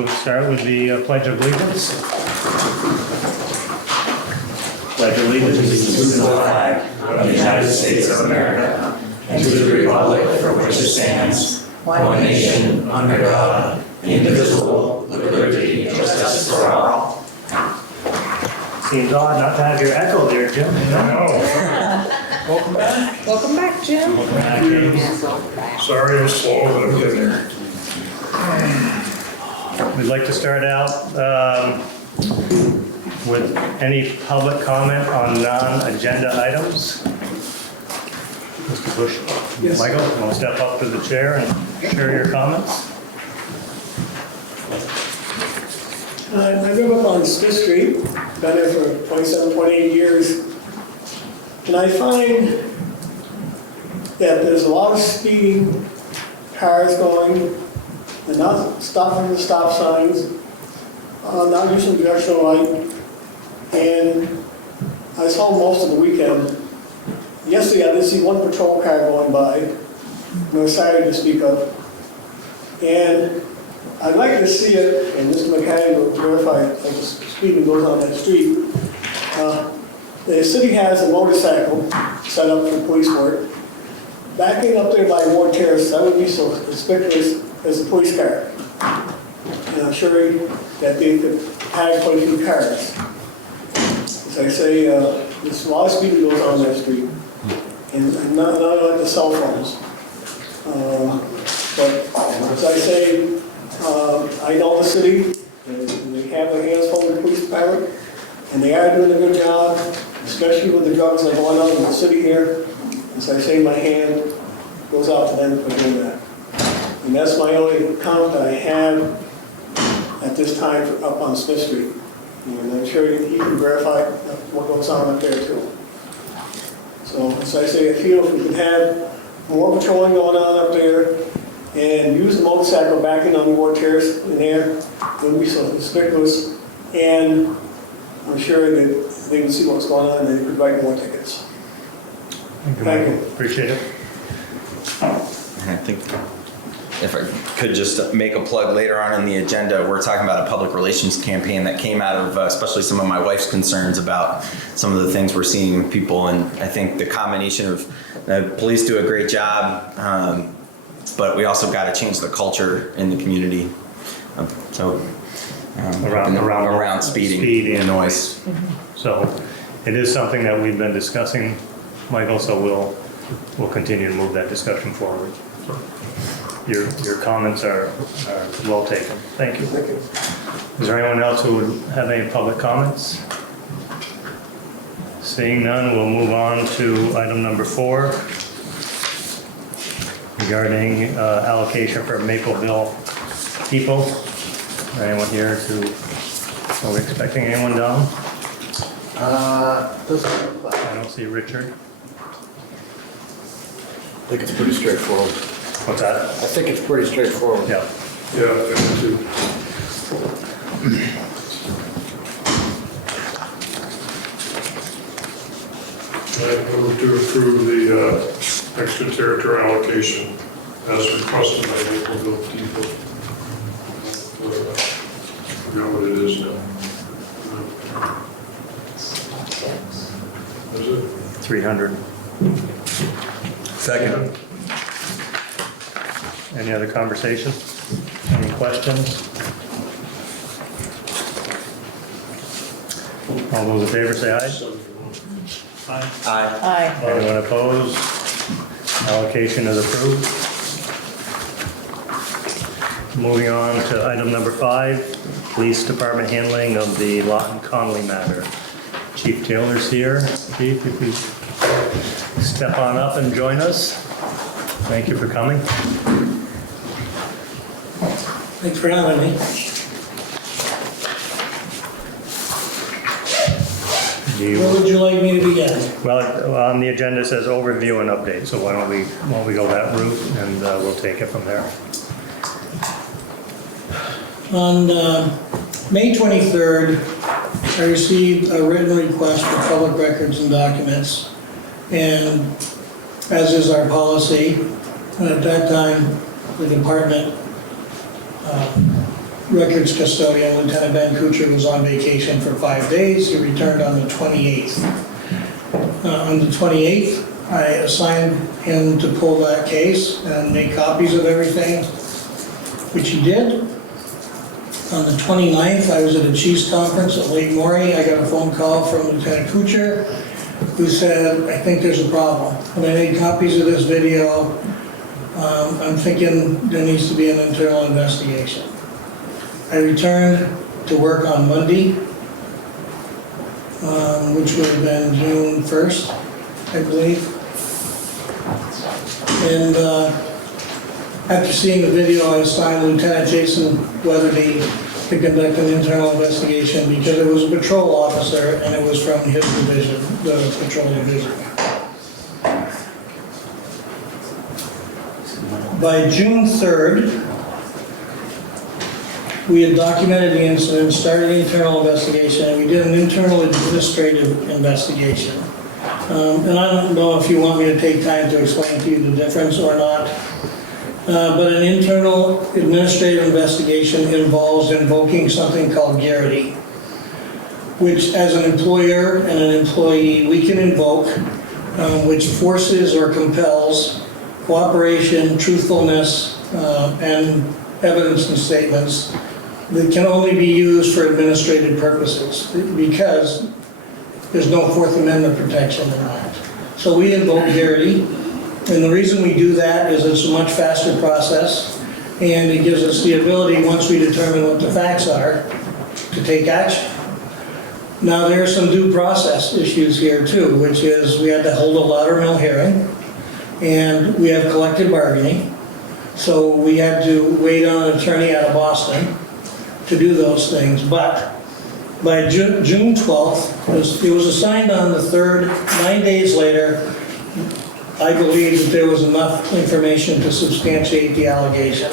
we'll start with the Pledge of Allegiance. Pledge allegiance to the flag of the United States of America and to the republic for which it stands, one nation, under God, indivisible, with liberty and justice for all. Seems odd not to have your echo there, Jim. Welcome back. Welcome back, Jim. Welcome back, James. Sorry I'm slow, but I'm getting there. We'd like to start out with any public comment on non-agenda items. Mr. Bush, Yes. Michael, you want to step up to the chair and share your comments? I live up on Smith Street, been there for 27, 28 years, and I find that there's a lot of speeding, cars going, and not stopping the stop signs, not using directional light, and I saw most of the weekend. Yesterday I did see one patrol car going by, no siren to speak of, and I'd like to see it, and Mr. McCann will verify it, like the speeding goes on that street. The city has a motorcycle set up for police work. Backing up there by Ward Terrace, that would be so conspicuous as a police car. And I'm sure that they could tag quite a few cars. As I say, there's a lot of speeding goes on that street, and not like the cell phones. But as I say, I know the city, and they have their hands full with the police department, and they are doing a good job, especially with the drugs that are going on in the city here. As I say, my hand goes out to them for doing that. And that's my only comment that I have at this time up on Smith Street. And I'm sure you can verify what goes on up there too. So as I say, I feel if we could have more patrolling going on up there, and use the motorcycle backing on the Ward Terrace in there, it would be so conspicuous, and I'm sure that they can see what's going on and they could write more tickets. Thank you. Appreciate it. I think if I could just make a plug later on in the agenda, we're talking about a public relations campaign that came out of especially some of my wife's concerns about some of the things we're seeing in people. And I think the combination of the police do a great job, but we also got to change the culture in the community. Around speeding and noise. So it is something that we've been discussing, Michael, so we'll continue to move that discussion forward. Your comments are well taken. Thank you. Thank you. Is there anyone else who would have any public comments? Seeing none, we'll move on to item number 4 regarding allocation for Mapleville people. Anyone here are we expecting anyone down? Doesn't look like. I don't see Richard. I think it's pretty straightforward. What's that? I think it's pretty straightforward. Yeah. Yeah, I think too. I move to approve the extraterritorial allocation as requested by Mapleville people. I forgot what it is now. Is it? 300. Second. Any other conversation? Any questions? All those in favor say aye. Aye. Aye. Anyone opposed? Allocation is approved. Moving on to item number 5, Police Department handling of the Lawton Conley matter. Chief Taylor's here. Chief, if you step on up and join us. Thank you for coming. Thanks for having me. Where would you like me to begin? Well, on the agenda it says overview and update, so why don't we go that route and we'll take it from there. On May 23rd, I received a written request for public records and documents. And as is our policy, at that time, the department records custodian, Lieutenant Ben Kuchar, was on vacation for 5 days. He returned on the 28th. On the 28th, I assigned him to pull that case and make copies of everything, which he did. On the 29th, I was at a chief's conference at Lake Maury. I got a phone call from Lieutenant Kuchar, who said, I think there's a problem. When I made copies of this video, I'm thinking there needs to be an internal investigation. I returned to work on Monday, which would have been June 1st, I believe. And after seeing the video, I assigned Lieutenant Jason Weatherby to conduct an internal investigation because it was a patrol officer and it was from his division, the patrol division. By June 3rd, we had documented the incident, started the internal investigation, and we did an internal administrative investigation. And I don't know if you want me to take time to explain to you the difference or not. But an internal administrative investigation involves invoking something called garrity, which as an employer and an employee, we can invoke, which forces or compels cooperation, truthfulness, and evidence and statements that can only be used for administrative purposes because there's no Fourth Amendment protection in that. So we invoke garrity, and the reason we do that is it's a much faster process, and it gives us the ability, once we determine what the facts are, to take action. Now, there are some due process issues here too, which is we had to hold a Loudermill hearing, and we have collective bargaining, so we had to wait on an attorney out of Boston to do those things. But by June 12th, it was assigned on the 3rd, 9 days later, I believe that there was enough information to substantiate the allegation.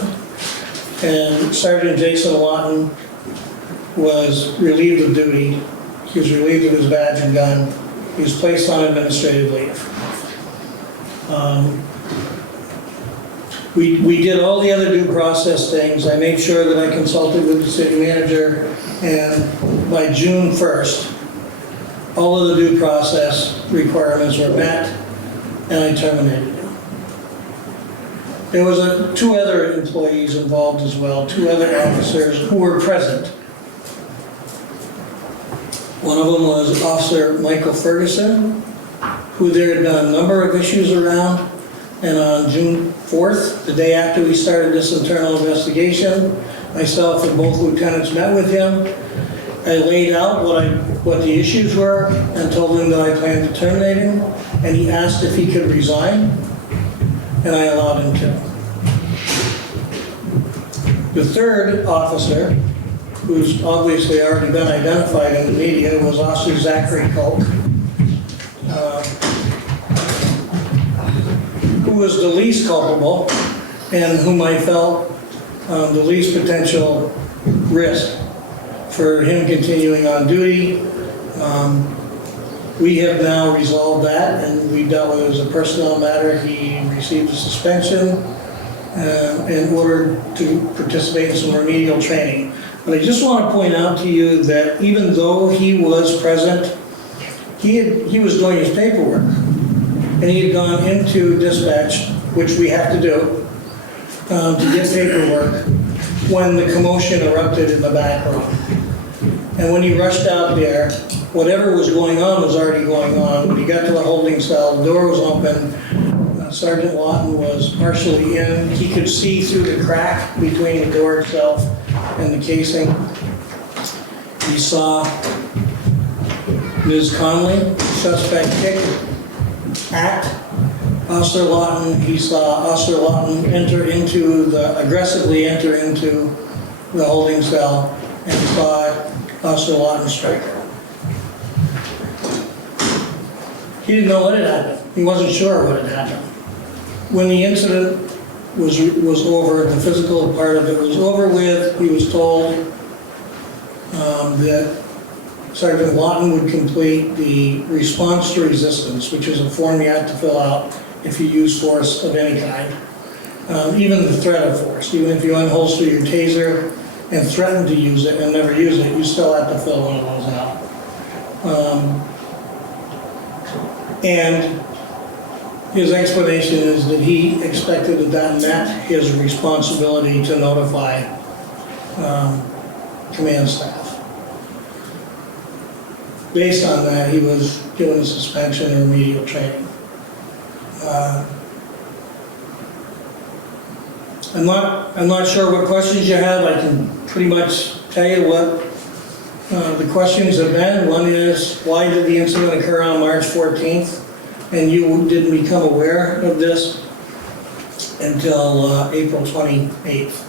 And Sergeant Jason Lawton was relieved of duty. He was relieved of his badge and gun. He was placed on administrative leave. We did all the other due process things. I made sure that I consulted with the city manager, and by June 1st, all of the due process requirements were met, and I terminated him. There was two other employees involved as well, two other officers who were present. One of them was Officer Michael Ferguson, who there had been a number of issues around, and on June 4th, the day after we started this internal investigation, myself and both lieutenants met with him. I laid out what the issues were and told him that I planned to terminate him, and he asked if he could resign, and I allowed him to. The third officer, who's obviously already been identified in the media, was Officer Zachary Koch, who was the least culpable and whom I felt the least potential risk for him continuing on duty. We have now resolved that, and we dealt with it as a personnel matter. He received a suspension in order to participate in some remedial training. But I just want to point out to you that even though he was present, he was doing his paperwork, and he had gone into dispatch, which we have to do, to get paperwork when the commotion erupted in the back room. And when he rushed out there, whatever was going on was already going on. When he got to the holding cell, the door was open. Sergeant Lawton was partially in. He could see through the crack between the door itself and the casing. He saw Ms. Conley, suspect, kick at Officer Lawton. He saw Officer Lawton aggressively enter into the holding cell, and saw Officer Lawton strike her. He didn't know what had happened. He wasn't sure what had happened. When the incident was over, the physical part of it was over with, he was told that Sergeant Lawton would complete the response to resistance, which is a form you have to fill out if you use force of any kind. Even the threat of force. Even if you unholster your taser and threatened to use it and never use it, you still have to fill one of those out. And his explanation is that he expected that that met his responsibility to notify command staff. Based on that, he was given a suspension and remedial training. I'm not sure what questions you have. I can pretty much tell you what the questions have been. One is, why did the incident occur on March 14th? And you didn't become aware of this until April 28th.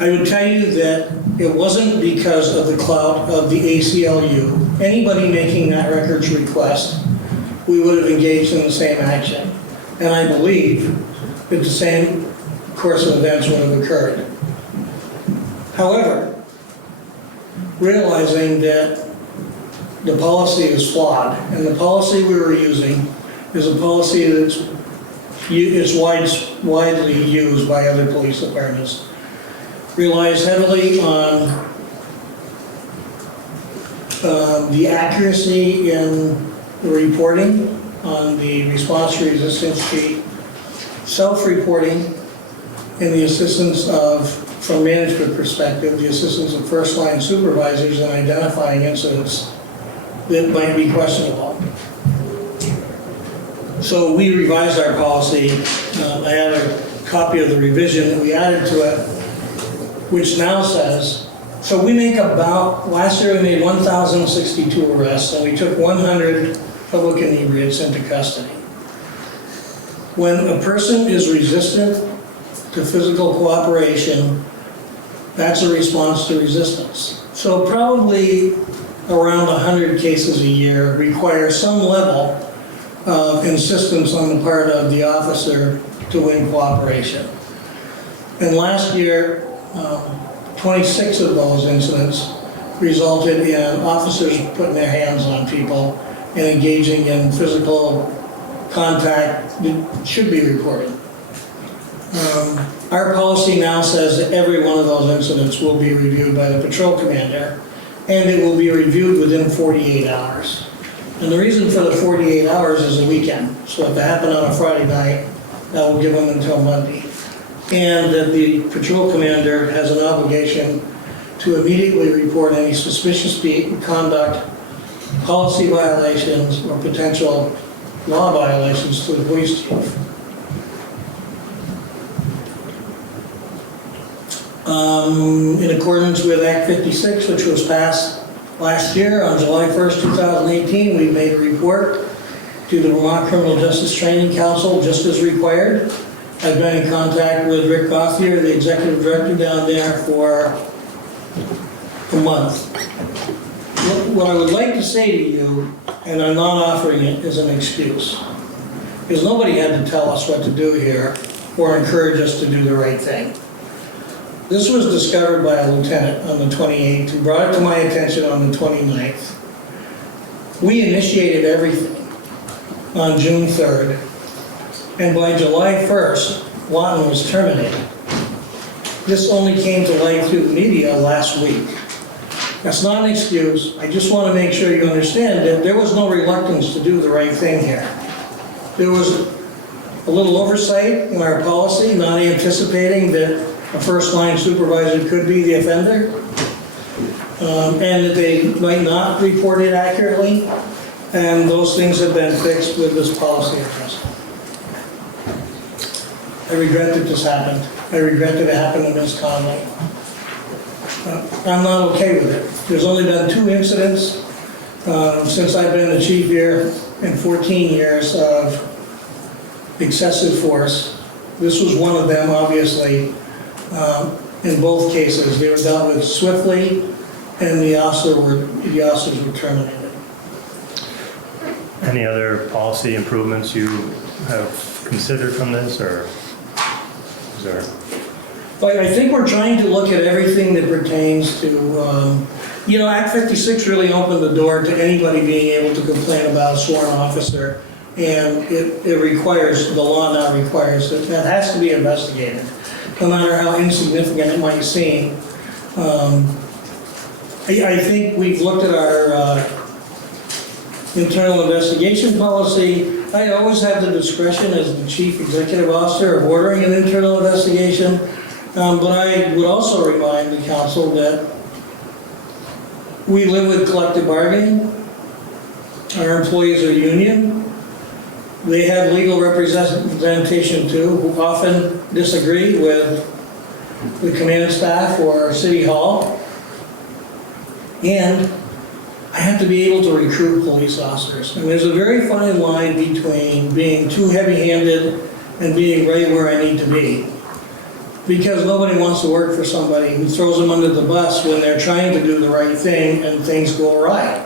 I would tell you that it wasn't because of the clout of the ACLU. Anybody making that records request, we would have engaged in the same action. And I believe that the same course of events would have occurred. However, realizing that the policy is flawed, and the policy we were using is a policy that's widely used by other police departments. Relies heavily on the accuracy in the reporting, on the response to resistance sheet, self-reporting, and the assistance of, from management perspective, the assistance of first-line supervisors in identifying incidents that might be questionable. So we revised our policy. I had a copy of the revision that we added to it, which now says, so we make about, last year we made 1,062 arrests, and we took 100 public inebriates into custody. When a person is resistant to physical cooperation, that's a response to resistance. So probably around 100 cases a year require some level of insistence on the part of the officer to win cooperation. And last year, 26 of those incidents resulted in officers putting their hands on people and engaging in physical contact that should be reported. Our policy now says that every one of those incidents will be reviewed by the patrol commander, and it will be reviewed within 48 hours. And the reason for the 48 hours is a weekend. So if it happened on a Friday night, that will give them until Monday. And that the patrol commander has an obligation to immediately report any suspicious conduct, policy violations, or potential law violations to the police chief. In accordance with Act 56, which was passed last year on July 1st, 2018, we made a report to the Vermont Criminal Justice Training Council just as required. I've been in contact with Rick Gothier, the executive director down there, for a month. What I would like to say to you, and I'm not offering it as an excuse, is nobody had to tell us what to do here or encourage us to do the right thing. This was discovered by a lieutenant on the 28th who brought it to my attention on the 29th. We initiated everything on June 3rd, and by July 1st, Lawton was terminated. This only came to light through the media last week. That's not an excuse. I just want to make sure you understand that there was no reluctance to do the right thing here. There was a little oversight in our policy, not anticipating that a first-line supervisor could be the offender, and that they might not report it accurately, and those things have been fixed with this policy adjustment. I regret that this happened. I regret that it happened to Ms. Conley. I'm not okay with it. There's only been 2 incidents since I've been the chief here in 14 years of excessive force. This was one of them, obviously. In both cases, they were dealt with swiftly, and the officers were terminated. Any other policy improvements you have considered from this, or is there? But I think we're trying to look at everything that pertains to, Act 56 really opened the door to anybody being able to complain about a sworn officer, and it requires, the law now requires that has to be investigated. no matter how insignificant it might seem. I think we've looked at our internal investigation policy. I always have the discretion as the chief executive officer of ordering an internal investigation, but I would also remind the council that we live with collective bargaining. Our employees are union. They have legal representation too, who often disagree with the command staff or city hall. And I have to be able to recruit police officers. And there's a very fine line between being too heavy-handed and being right where I need to be. Because nobody wants to work for somebody who throws them under the bus when they're trying to do the right thing and things go awry.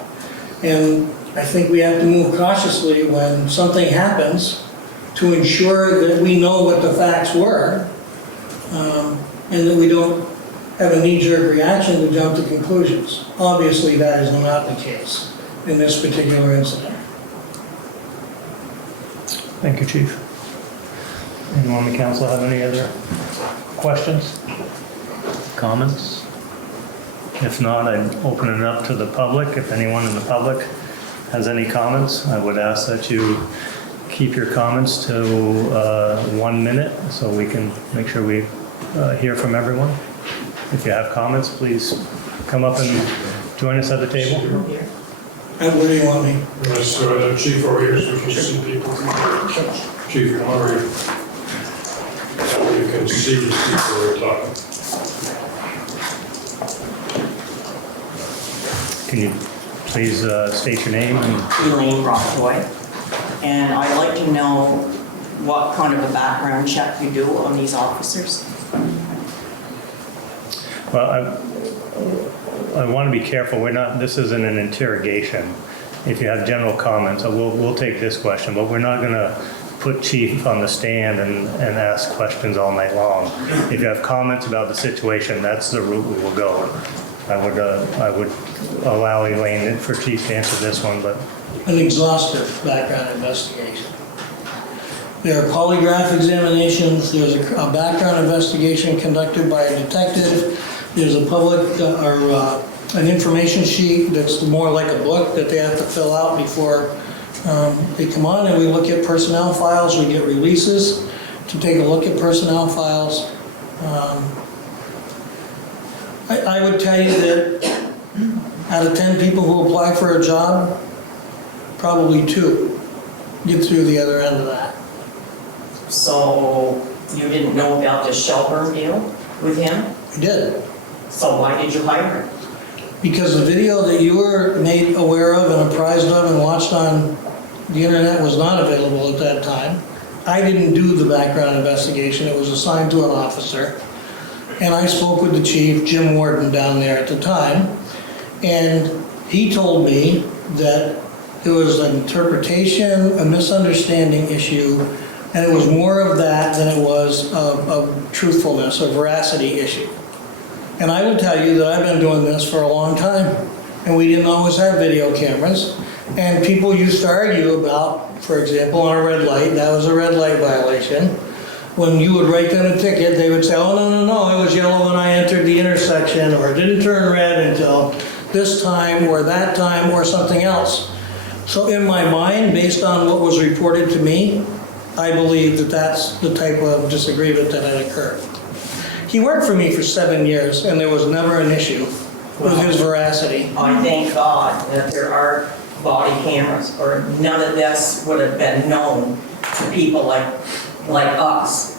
And I think we have to move cautiously when something happens to ensure that we know what the facts were, and that we don't have a knee-jerk reaction to jump to conclusions. Obviously, that is not the case in this particular incident. Thank you, Chief. Anyone on the council have any other questions, comments? If not, I'd open it up to the public. If anyone in the public has any comments, I would ask that you keep your comments to 1 minute so we can make sure we hear from everyone. If you have comments, please come up and join us at the table. And where do you want me? Let's chief over here so we can see people. Chief, come over here. So you can see these people who are talking. Can you please state your name and Elaine Rockjoy, and I'd like to know what kind of a background check you do on these officers. well, I want to be careful. This isn't an interrogation. If you have general comments, we'll take this question, but we're not going to put Chief on the stand and ask questions all night long. If you have comments about the situation, that's the route we will go. I would allow Elaine for Chief to answer this one, but An exhaustive background investigation. There are polygraph examinations, there's a background investigation conducted by a detective, there's a public, an information sheet that's more like a book that they have to fill out before they come on, and we look at personnel files, we get releases to take a look at personnel files. I would tell you that out of 10 people who apply for a job, probably 2 get through the other end of that. So you didn't know about this Shelburne deal with him? I did. So why did you hire him? Because the video that you were made aware of and apprised of and watched on the internet was not available at that time. I didn't do the background investigation, it was assigned to an officer. And I spoke with the chief, Jim Warden, down there at the time, and he told me that it was an interpretation, a misunderstanding issue, and it was more of that than it was of truthfulness, a veracity issue. And I will tell you that I've been doing this for a long time, and we didn't always have video cameras, and people used to argue about, for example, on a red light, that was a red light violation. When you would write them a ticket, they would say, oh, no, it was yellow when I entered the intersection, or it didn't turn red until this time, or that time, or something else. So in my mind, based on what was reported to me, I believe that that's the type of disagreement that had occurred. He worked for me for 7 years, and there was never an issue with his veracity. I thank God that there are body cameras, or none of this would have been known to people like us.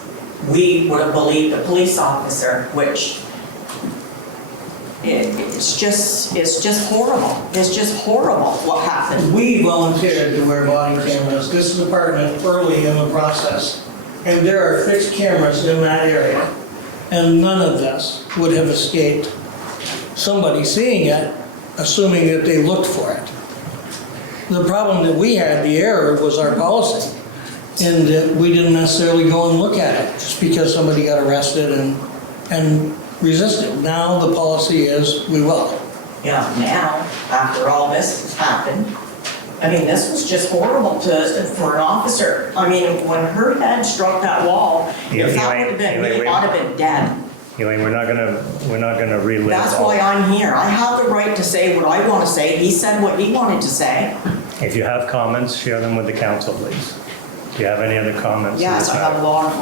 We would have believed the police officer, which it's just horrible. It's just horrible what happened. We volunteered to wear body cameras, this department, early in the process. And there are fixed cameras in that area, and none of this would have escaped somebody seeing it, assuming that they looked for it. The problem that we had, the error, was our policy, in that we didn't necessarily go and look at it just because somebody got arrested and resisted. Now the policy is we will. Yeah, now, after all this has happened, I mean, this was just horrible for an officer. I mean, when her head struck that wall, if that would have been me, I'd have been dead. Elaine, we're not gonna relive That's all. why I'm here. I have the right to say what I want to say. He said what he wanted to say. If you have comments, share them with the council, please. Do you have any other comments? on Yes, this I have a matter? lot of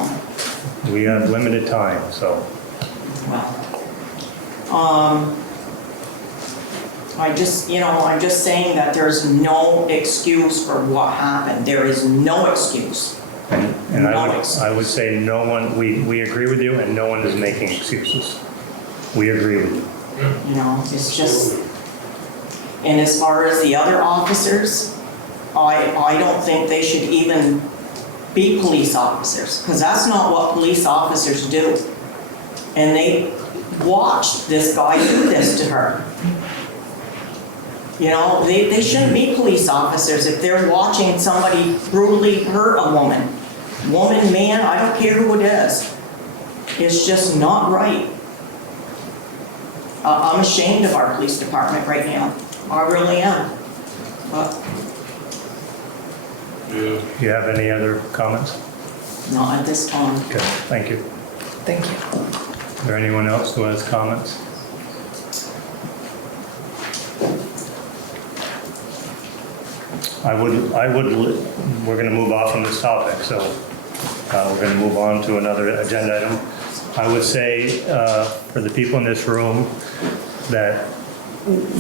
them. We have limited time, so. Well, I'm just saying that there's no excuse for what happened. There is no excuse. And I would say no one, we agree with you and no one is making excuses. We agree with you. You know, it's just, and as far as the other officers, I don't think they should even be police officers, because that's not what police officers do. And they watched this guy do this to her. You know, they shouldn't be police officers if they're watching somebody brutally hurt a woman. Woman, man, I don't care who it is. It's just not right. I'm ashamed of our police department right now. I really am. But Yeah. Do you have any other comments? not at this time. Okay, thank you. Thank you. Is there anyone else who has comments? We're gonna move off from this topic, so we're gonna move on to another agenda item. I would say, for the people in this room, that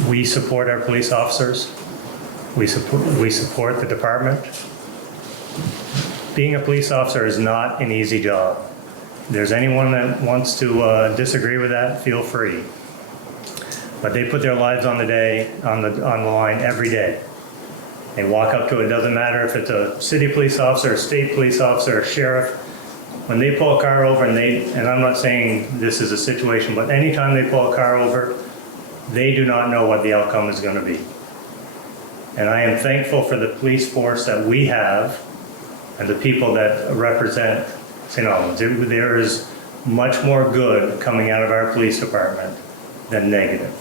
we support our police officers. We support the department. Being a police officer is not an easy job. If there's anyone that wants to disagree with that, feel free. But they put their lives on the line every day. They walk up to it, doesn't matter if it's a city police officer, a state police officer, a sheriff. When they pull a car over and I'm not saying this is a situation, but anytime they pull a car over, they do not know what the outcome is going to be. And I am thankful for the police force that we have and the people that represent St. Albans. There is much more good coming out of our police department than negative.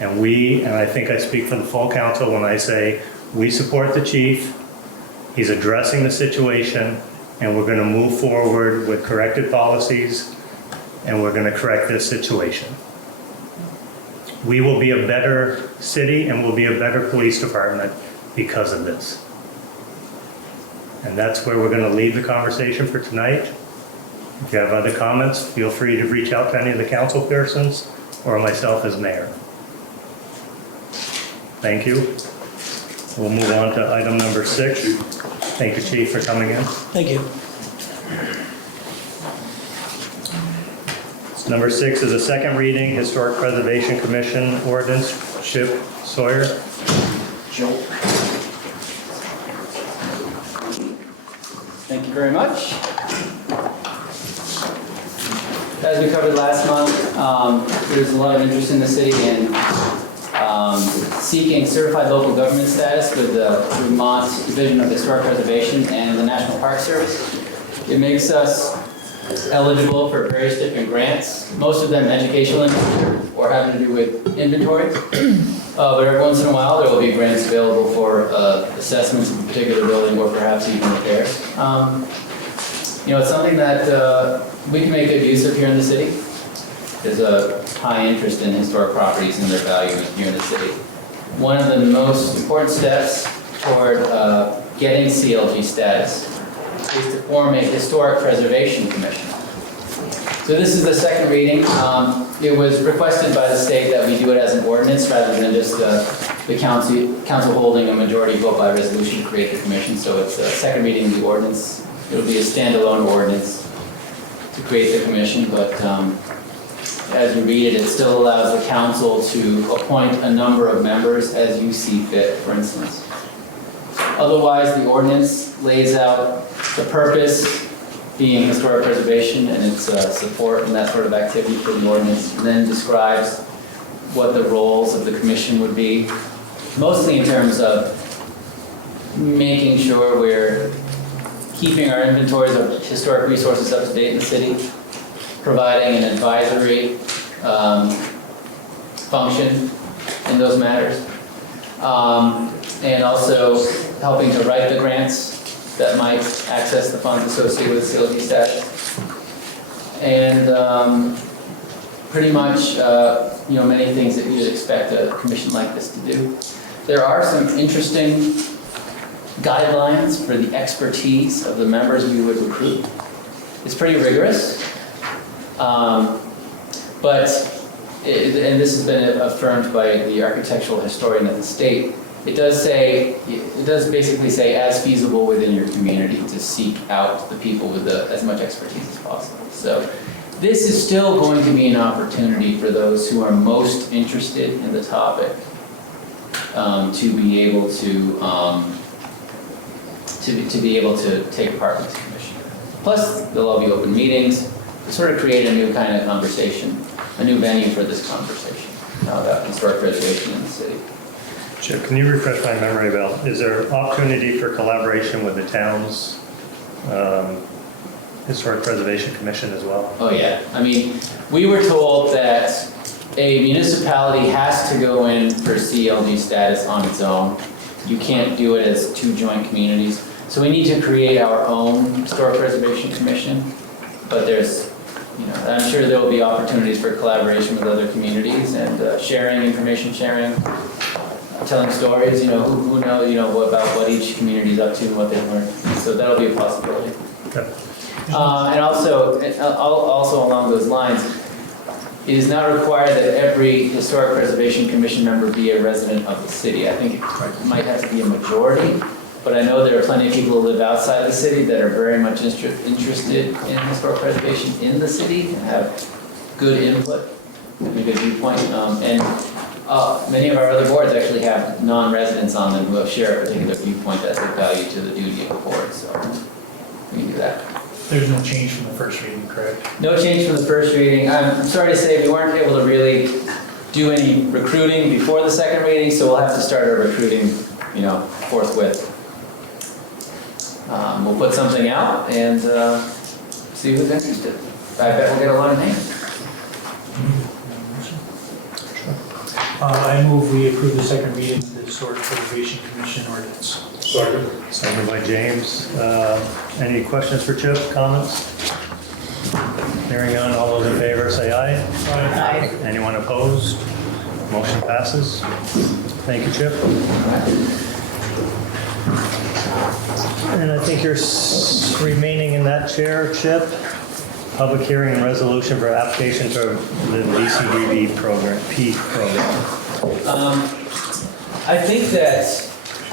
And I think I speak for the full council when I say we support the chief. He's addressing the situation and we're going to move forward with corrected policies and we're going to correct this situation. We will be a better city and we'll be a better police department because of this. And that's where we're going to leave the conversation for tonight. If you have other comments, feel free to reach out to any of the council persons or myself as mayor. Thank you. We'll move on to item number 6. Thank you, Chief, for coming in. Thank you. Number 6 is a second reading, Historic Preservation Commission ordinance. Chip Sawyer. Thank you very much. As we covered last month, there's a lot of interest in the city in seeking certified local government status with the Vermont Division of Historic Preservation and the National Park Service. It makes us eligible for various different grants, most of them educational in nature or having to do with inventory. But every once in a while there will be grants available for assessments of a particular building or perhaps even repairs. It's something that we can make good use of here in the city. There's a high interest in historic properties and their value here in the city. One of the most important steps toward getting CLG status is to form a historic preservation commission. So this is the second reading. It was requested by the state that we do it as an ordinance rather than just the council holding a majority vote by resolution to create the commission. So it's a second reading of the ordinance. It'll be a standalone ordinance to create the commission, but as you read it, it still allows the council to appoint a number of members as you see fit, for instance. Otherwise, the ordinance lays out the purpose being historic preservation and its support and that sort of activity for the ordinance, and then describes what the roles of the commission would be, mostly in terms of making sure we're keeping our inventories of historic resources up to date in the city, providing an advisory function in those matters, and also helping to write the grants that might access the funds associated with CLD status. And pretty much, many things that you'd expect a commission like this to do. There are some interesting guidelines for the expertise of the members we would recruit. It's pretty rigorous, and this has been affirmed by the architectural historian of the state. It does basically say, as feasible within your community, to seek out the people with as much expertise as possible. So this is still going to be an opportunity for those who are most interested in the topic to be able to take part in this commission. Plus, there'll all be open meetings to sort of create a new kind of conversation, a new venue for this conversation about historic preservation in the city. Chip, can you refresh my memory about, is there opportunity for collaboration with the town's Historic Preservation Commission as well? Oh yeah, I mean, we were told that a municipality has to go in for CLD status on its own. You can't do it as two joint communities. So we need to create our own Historic Preservation Commission, but there's, I'm sure there will be opportunities for collaboration with other communities and sharing, information sharing, telling stories, who knows, about what each community is up to and what they've learned. So that'll be a possibility. Okay. And also along those lines, it is not required that every Historic Preservation Commission member be a resident of the city. I think it might have to be a majority, but I know there are plenty of people who live outside the city that are very much interested in historic preservation in the city and have good input and a good viewpoint. Many of our other boards actually have non-residents on them who share a particular viewpoint that's of value to the duty of the board, so we can do that. There's no change from the first reading, correct? No change from the first reading. I'm sorry to say we weren't able to really do any recruiting before the second reading, so we'll have to start our recruiting, forthwith. We'll put something out and see who's interested. I bet we'll get a lot of names. I move we approve the second reading of the Historic Preservation Commission ordinance. Second. Seconded by James. Any questions for Chip, comments? Hearing none, all those in favor say aye. Aye. Anyone opposed? Motion passes. Thank you, Chip. And I think you're remaining in that chair, Chip. Public hearing and resolution for application to the VCDB program, P program. I think that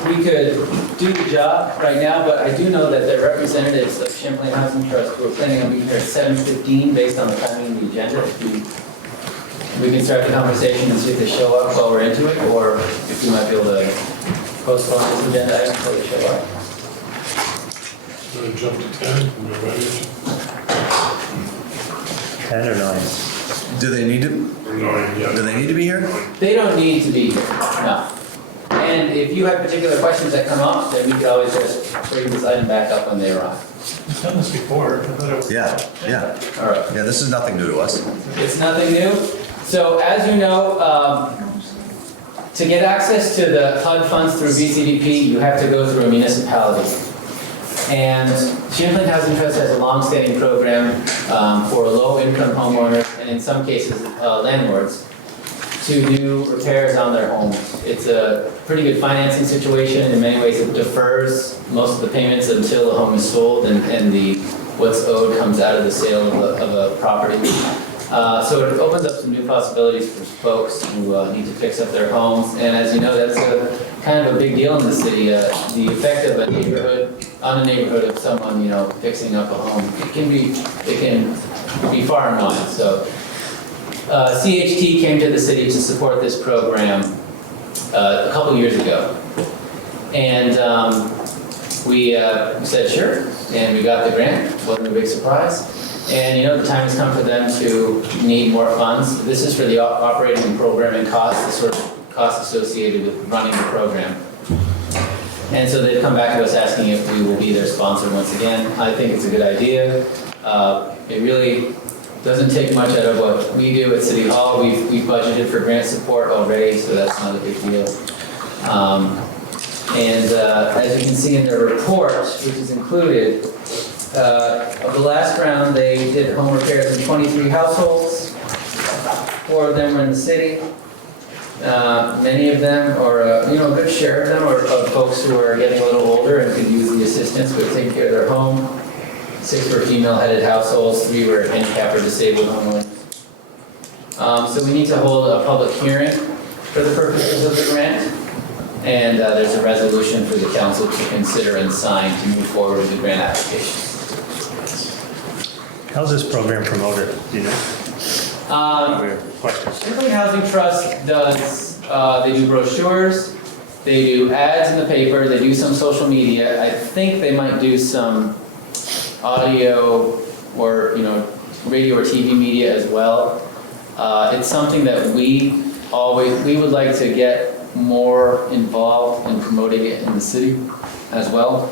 we could do the job right now, but I do know that the representatives of Champlain Housing Trust who are planning on being here at 7:15 based on the timing of the agenda. If we can start the conversation and see if they show up while we're into it, or if we might be able to postpone this agenda item until they show up. Going to jump to 10, and we're ready. 10 or 9? Do they need to? Or 9, yeah. Do they need to be here? They don't need to be here, no. And if you have particular questions that come up, then we could always just bring this item back up when they arrive. We've done this before. I thought it was- Yeah. All right. Yeah, this is nothing new to us. It's nothing new. So as you know, to get access to the HUD funds through VCDP, you have to go through a municipality. And Champlain Housing Trust has a long-standing program for low-income homeowners, and in some cases, landlords, to do repairs on their homes. It's a pretty good financing situation. In many ways, it defers most of the payments until the home is sold and what's owed comes out of the sale of a property. So it opens up some new possibilities for folks who need to fix up their homes. And as you know, that's kind of a big deal in the city. The effect of a neighborhood, on a neighborhood of someone, fixing up a home, it can be far and wide. So CHT came to the city to support this program a couple years ago. And we said sure, and we got the grant. It wasn't a big surprise. And the time has come for them to need more funds. This is for the operating and programming costs, the sort of costs associated with running the program. And so they've come back to us asking if we will be their sponsor once again. I think it's a good idea. It really doesn't take much out of what we do at City Hall. We've budgeted for grant support already, so that's not a big deal. As you can see in the report, which is included, of the last round, they did home repairs in 23 households. 4 of them were in the city. Many of them, or a good share of them, are of folks who are getting a little older and could use the assistance with taking care of their home. 6 were female-headed households, 3 were handicapped or disabled homeowners. So we need to hold a public hearing for the purposes of the grant. And there's a resolution for the council to consider and sign to move forward with the grant application. How's this program promoted, do you know? Questions? Fairfield Housing Trust does, they do brochures, they do ads in the paper, they do some social media. I think they might do some audio or, radio or TV media as well. It's something that we would like to get more involved in promoting it in the city as well.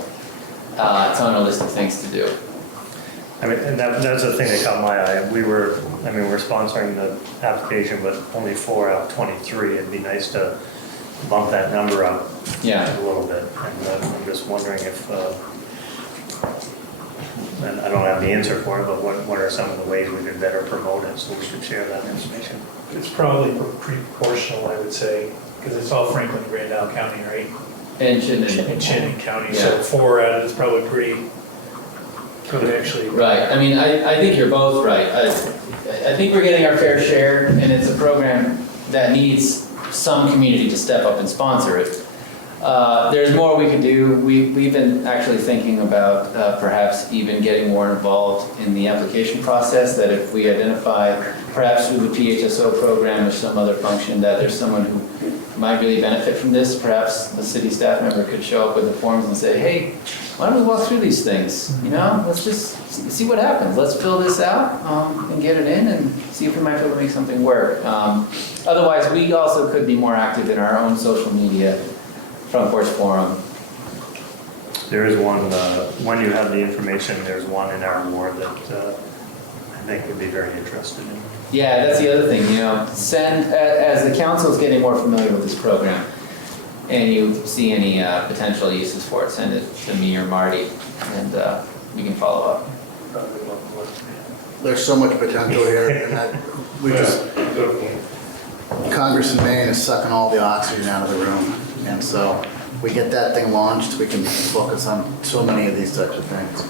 It's on our list of things to do. I mean, and that's the thing that caught my eye. We're sponsoring the application, but only 4 out of 23. It'd be nice to bump that number up a little bit. And I'm just wondering if, and I don't have the answer for it, but what are some of the ways we could better promote it, so we should share that information? It's probably pretty proportional, I would say, because it's all Franklin, Grand Isle County, right? And Chittenden. And Chittenden County, Yeah. so 4 out of it's probably pretty good actually. Right, I mean, I think you're both right. I think we're getting our fair share, and it's a program that needs some community to step up and sponsor it. There's more we could do. We've been actually thinking about perhaps even getting more involved in the application process, that if we identify perhaps through the PHSO program or some other function that there's someone who might really benefit from this, perhaps a city staff member could show up with the forms and say, hey, why don't we walk through these things? Let's just see what happens. Let's fill this out and get it in and see if we might be able to make something work. Otherwise, we also could be more active in our own social media, Front Porch Forum. There is one, when you have the information, there's one in our ward that I think would be very interested in. Yeah, that's the other thing, send, as the council is getting more familiar with this program, and you see any potential uses for it, send it to me or Marty, and we can follow up. There's so much potential here, and that Definitely. Congress in Maine is sucking all the oxygen out of the room. And so we get that thing launched, we can focus on so many of these types of things.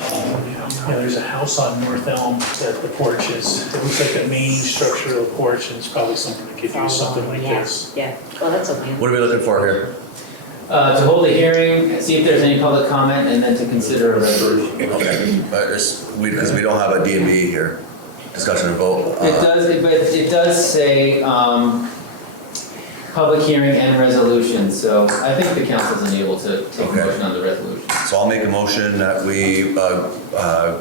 Yeah, there's a house on North Elm that the porch is, it looks like the main structure of the porch, and it's probably something that could use something like this. Yeah, well, that's a win. What are we looking for here? To hold a hearing, see if there's any public comment, and then to consider a resolution. Okay, but because we don't have a D&B here, discussion and vote. It does say public hearing and resolution, so I think the council's unable to take a motion on the resolution. So I'll make a motion that we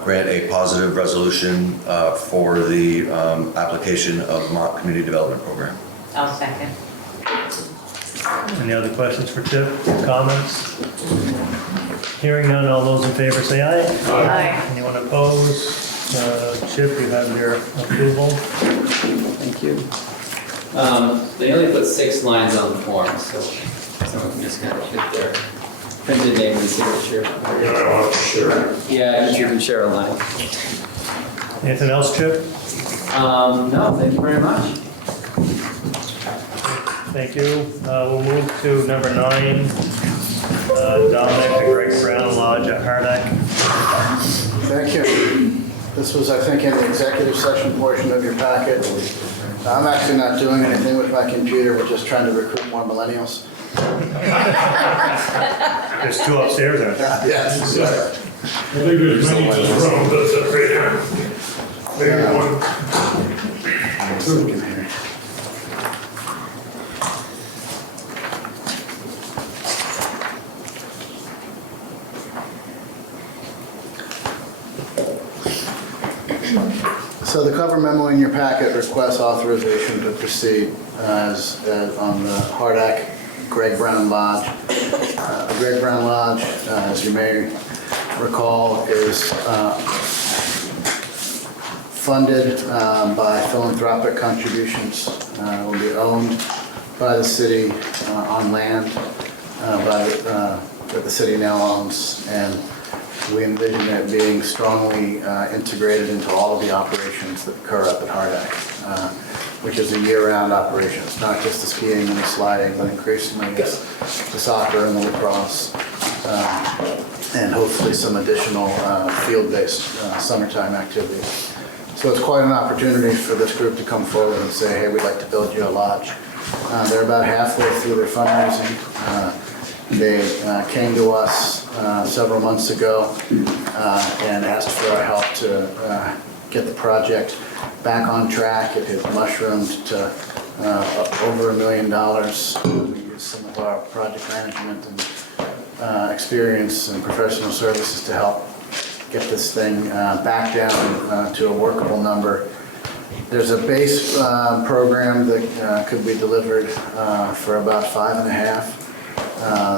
grant a positive resolution for the application of Vermont Community Development Program. I'll second. Any other questions for Chip? Comments? Hearing none, all those in favor say aye. Aye. Anyone opposed? Chip, you have your approval. Thank you. They only put 6 lines on the form, so someone can just kind of fit their printed name and signature. Yeah, you can share a line. Anything else, Chip? No, thank you very much. Thank you. We'll move to number 9. Dominic, the Greg Brown Lodge at Hardack. Thank you. This was, I think, in the executive session portion of your packet. I'm actually not doing anything with my computer, we're just trying to recruit more millennials. There's 2 upstairs, aren't there? Yes. I think there's many in the room, that's it right here. Maybe 1, 2. So the cover memo in your packet requests authorization to proceed as on the Hardack Greg Brown Lodge. The Greg Brown Lodge, as you may recall, is funded by philanthropic contributions. Will be owned by the city on land. that the city now owns, and we envision it being strongly integrated into all of the operations that occur up at Hardak, which is a year-round operation. It's not just the skiing and the sliding, but increasingly it's the soccer and the lacrosse, and hopefully some additional field-based summertime activities. So it's quite an opportunity for this group to come forward and say, hey, we'd like to build you a lodge. They're about halfway through their fundraising. They came to us several months ago and asked for our help to get the project back on track. It has mushroomed to over $1 million. We used some of our project management and experience and professional services to help get this thing back down to a workable number. There's a base program that could be delivered for about 5.5.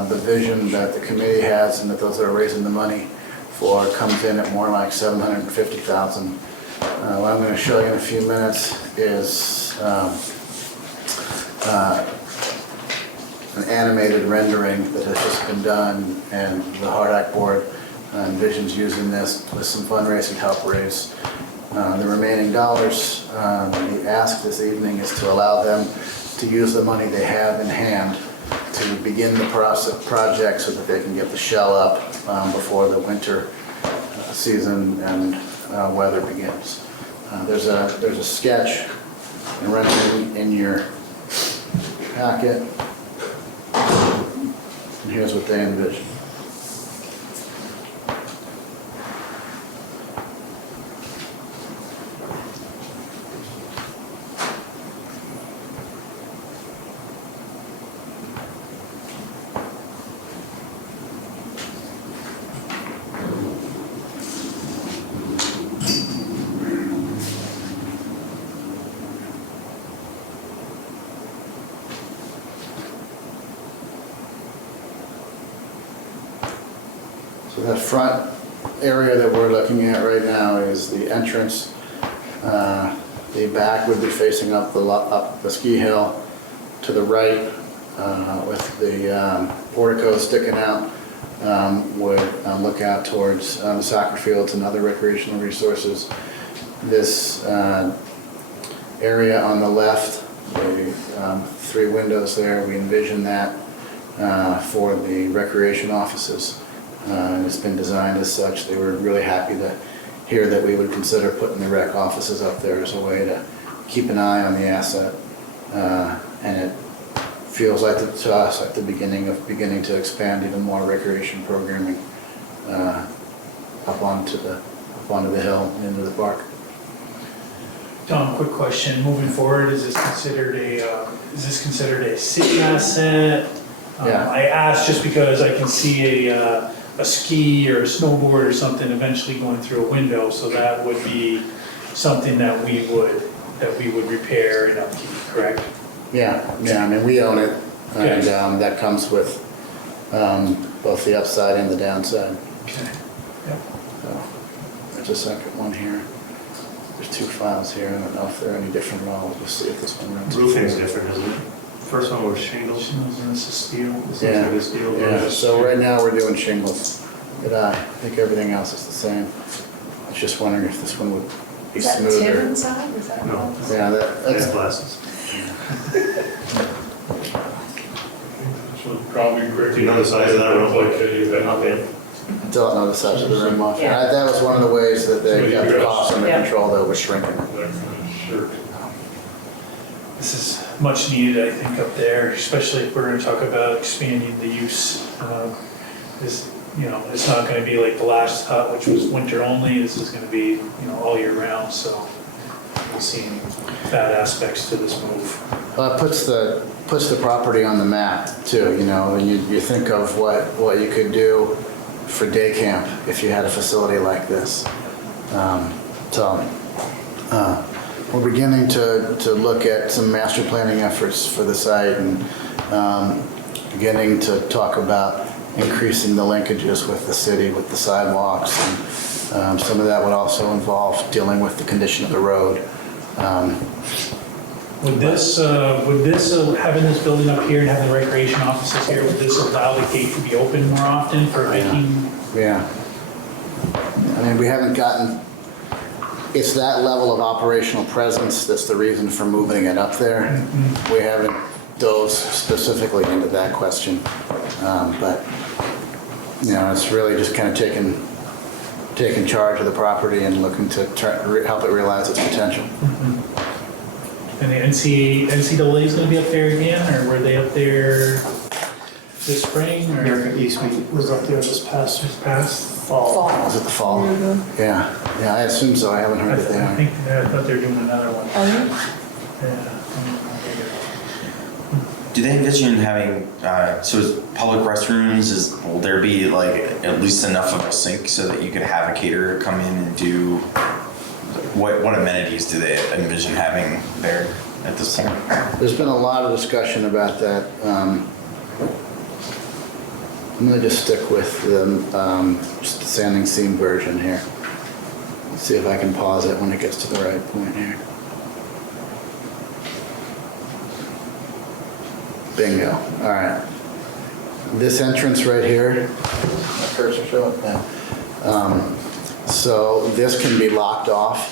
The vision that the committee has and that those that are raising the money for comes in at more like $750,000. What I'm going to show you in a few minutes is an animated rendering that has just been done, and the Hardak board envisions using this with some fundraising help raise the remaining dollars. The ask this evening is to allow them to use the money they have in hand to begin the project so that they can get the shell up before the winter season and weather begins. There's a sketch and rendering in your packet, and here's what they envision. So that front area that we're looking at right now is the entrance. The back would be facing up the ski hill to the right, with the portico sticking out. Would look out towards the soccer fields and other recreational resources. This area on the left, the 3 windows there, we envision that for the recreation offices. It's been designed as such. They were really happy to hear that we would consider putting the rec offices up there as a way to keep an eye on the asset. And it feels like to us like the beginning to expand even more recreation programming up onto the hill and into the park. Tom, quick question. Moving forward, is this considered a city asset? Yeah. I asked just because I can see a ski or a snowboard or something eventually going through a window, so that would be something that we would repair and upkeep, correct? Yeah. I mean, we own it, and Okay. that comes with both the upside and the downside. Okay. Yep. So, there's a second one here. There's 2 files here. I don't know if they're any different at all. We'll see if this one runs. Roofing's different, isn't it? First one was shingles. Shingles and this is steel. This looks like a steel. Yeah, so right now we're doing shingles, but I think everything else is the same. I was just wondering if this one would be Is that tin smoother. inside? Is that No. what? Yeah, That's that's, glasses. So probably Greg. Do you know the size of that room? Like a, Not bad. don't know the size of the rim off. Yeah. That was one of the ways that they got the cost under Yeah. control, though, was shrinking. that kind of shirt. This is much needed, I think, up there, especially if we're going to talk about expanding the use. It's not going to be like the last hut, which was winter only. This is going to be, all year round. So we'll see bad aspects to this move. Well, it puts the property on the map too, and you think of what you could do for day camp if you had a facility like this. We're beginning to look at some master planning efforts for the site and beginning to talk about increasing the linkages with the city, with the sidewalks. And some of that would also involve dealing with the condition of the road. Would this, having this building up here and having the recreation offices here, would this allow the gate to be open more often for hiking? Yeah. I mean, we haven't gotten, it's that level of operational presence that's the reason for moving it up there. We haven't dove specifically into that question. But, you know, it's really just kind of taking charge of the property and looking to help it realize its potential. And the NCAA is gonna be up there again, or were they up there this spring, or? America East was up there this past fall. Was it the fall? Yeah, I assume so. I haven't heard that they I are. think, I thought they were doing another one. Yeah. Do they envision having, so is public restrooms, will there be like at least enough of a sink so that you could have a caterer come in and do, what amenities do they envision having there at this point? There's been a lot of discussion about that. I'm gonna just stick with just the standing seam version here. Let's see if I can pause it when it gets to the right point here. Bingo, all right. This entrance right here, my cursor show up now. So this can be locked off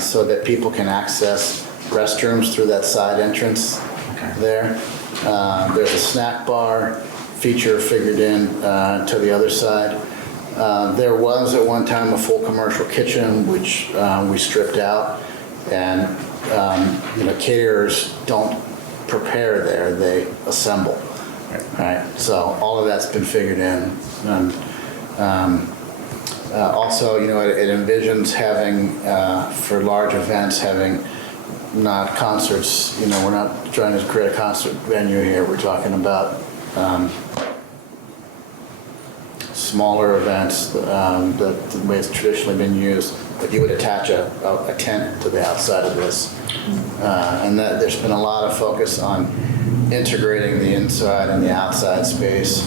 so that people can access restrooms through that side entrance there. There's a snack bar feature figured in to the other side. There was at one time a full commercial kitchen, which we stripped out. And you know, caterers don't prepare there, they assemble. Right. So all of that's been figured in. And, also, you know, it envisions having, for large events, having not concerts, you know, we're not trying to create a concert venue here. We're talking about smaller events that the way it's traditionally been used, but you would attach a tent to the outside of this. And that there's been a lot of focus on integrating the inside and the outside space.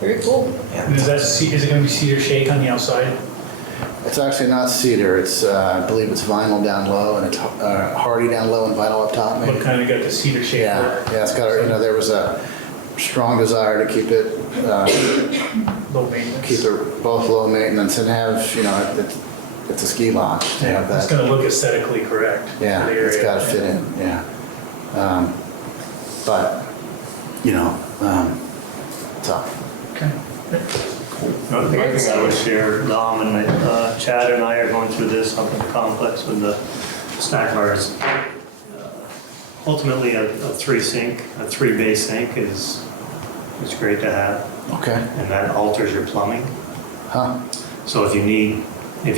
Very cool. And is it gonna be cedar shake on the outside? It's actually not cedar, it's, I believe it's vinyl down low and it's hardy down low and vinyl up top maybe. What kind of got the cedar shake? Yeah, it's got, you know, there was a strong desire to keep it, Low maintenance? keep it both low maintenance and have, you know, it's a ski lodge to have It's that. gonna look aesthetically correct. for Yeah, the it's area. gotta fit in, yeah. But, you know, so. Okay. Another thing I would share, Dom and Chad and I are going through this up at the complex with the snack bars. Ultimately, a three bay sink is great to have, Okay, and that alters your plumbing. huh, So if you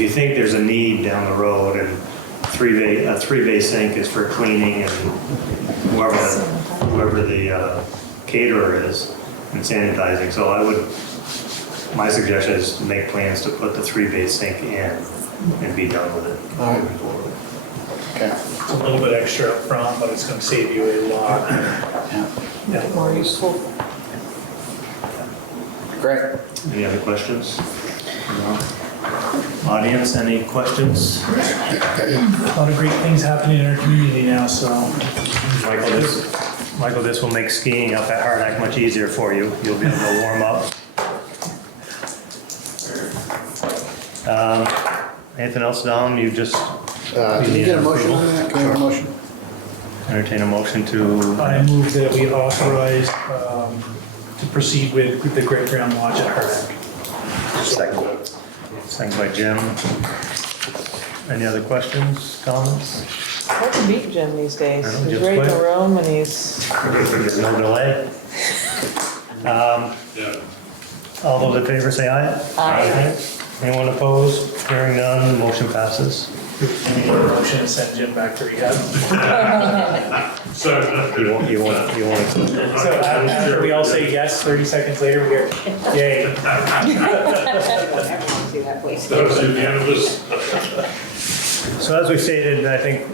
think there's a need down the road, and a three bay sink is for cleaning and whoever the caterer is and sanitizing. So my suggestion is to make plans to put the 3-bay sink in and be done with it. all right, okay, It's a little bit extra up front, but it's gonna save you a lot. yeah, Yeah. More useful. great. Any other questions? No? Audience, any questions? A lot of great things happening in our community now, so. Michael, this will make skiing up at Hardhack much easier for you. You'll be able to warm up. Anything else, Dom? You just Can you get a motion on that? Can I have a motion? entertain a motion to, I move that we authorize to proceed with the Great Brown Lodge at Hardhack. second by Jim. Any other questions, comments? Hard to beat Jim these days. I know, He's Jim's ready to quick. roam and he's, There's no delay. All those in favor say aye. Aye. Anyone opposed? Hearing none, motion passes. Any motion to send Jim back to rehab. You won't. So after we all say yes, 30 seconds later, we hear, yay. Everyone see that place. That was unanimous. So as we stated, I think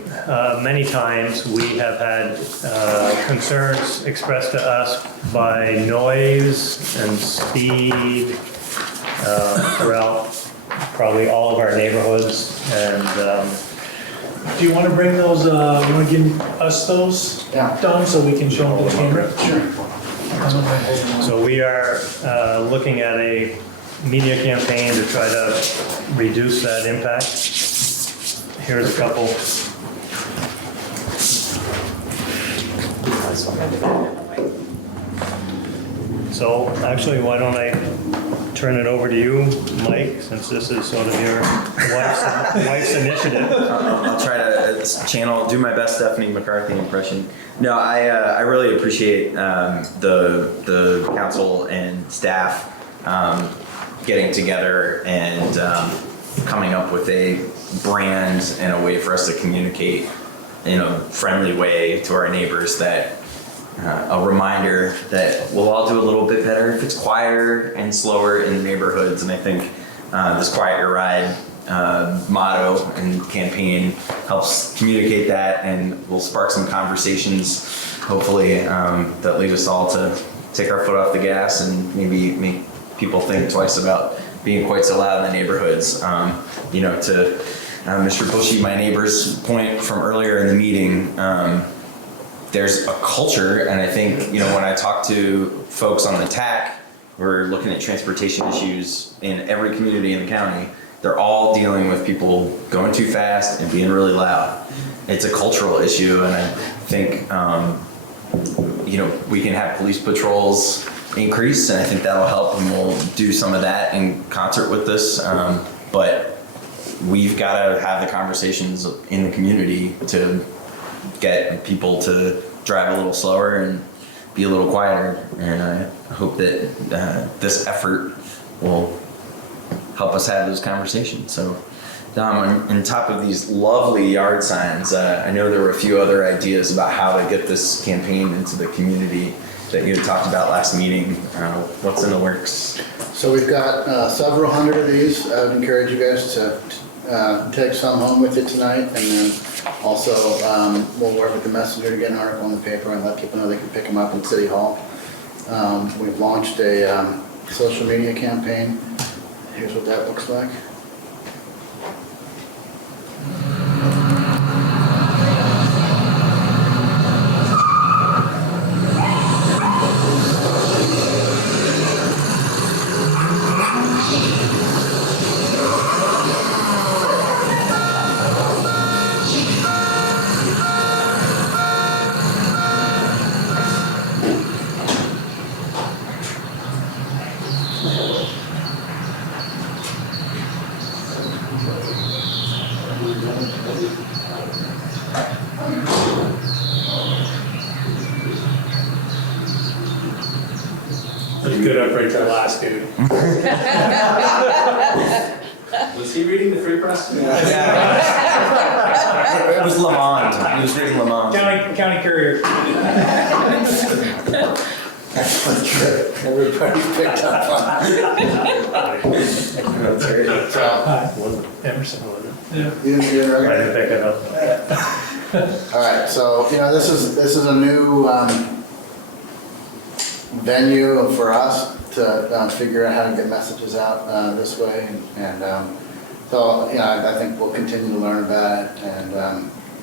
many times, we have had concerns expressed to us by noise and speed throughout probably all of our neighborhoods, and Do you want to bring those, you want to give us those, Yeah. Don, so we can show them to the camera? Sure. so we are looking at a media campaign to try to reduce that impact. Here's a couple. So actually, why don't I turn it over to you, Mike, since this is sort of your wife's initiative. I'll try to do my best Stephanie McCarthy impression. No, I really appreciate the council and staff getting together and coming up with a brand and a way for us to communicate in a friendly way to our neighbors, that a reminder that we'll all do a little bit better if it's quieter and slower in the neighborhoods. And I think this Quiet Your Ride motto and campaign helps communicate that, and will spark some conversations, hopefully, that lead us all to take our foot off the gas and maybe make people think twice about being quite so loud in the neighborhoods. To Mr. Bushy, my neighbor's point from earlier in the meeting, there's a culture, and I think, when I talk to folks on the TAC, we're looking at transportation issues in every community in the county. They're all dealing with people going too fast and being really loud. It's a cultural issue, and I think, we can have police patrols increase, and I think that'll help, and we'll do some of that in concert with this. But we've got to have the conversations in the community to get people to drive a little slower and be a little quieter. And I hope that this effort will help us have those conversations. So, Dom, on top of these lovely yard signs, I know there were a few other ideas about how to get this campaign into the community that you had talked about last meeting. What's in the works? So we've got several hundred of these. I would encourage you guys to take some home with you tonight, and then also we'll work with the messenger to get an article in the paper and let people know they can pick them up in City Hall. We've launched a social media campaign. Here's what that looks like. That's good upgrade to the last dude. Was he reading the Free Press? It was Lamont. He was reading Lamont. County Courier. That's good. Everybody picked up on That's great. Emerson, was it? it. You didn't I didn't pick it up. All right, so this is a new venue for us to figure out how to get messages out this way, and so I think we'll continue to learn about it, and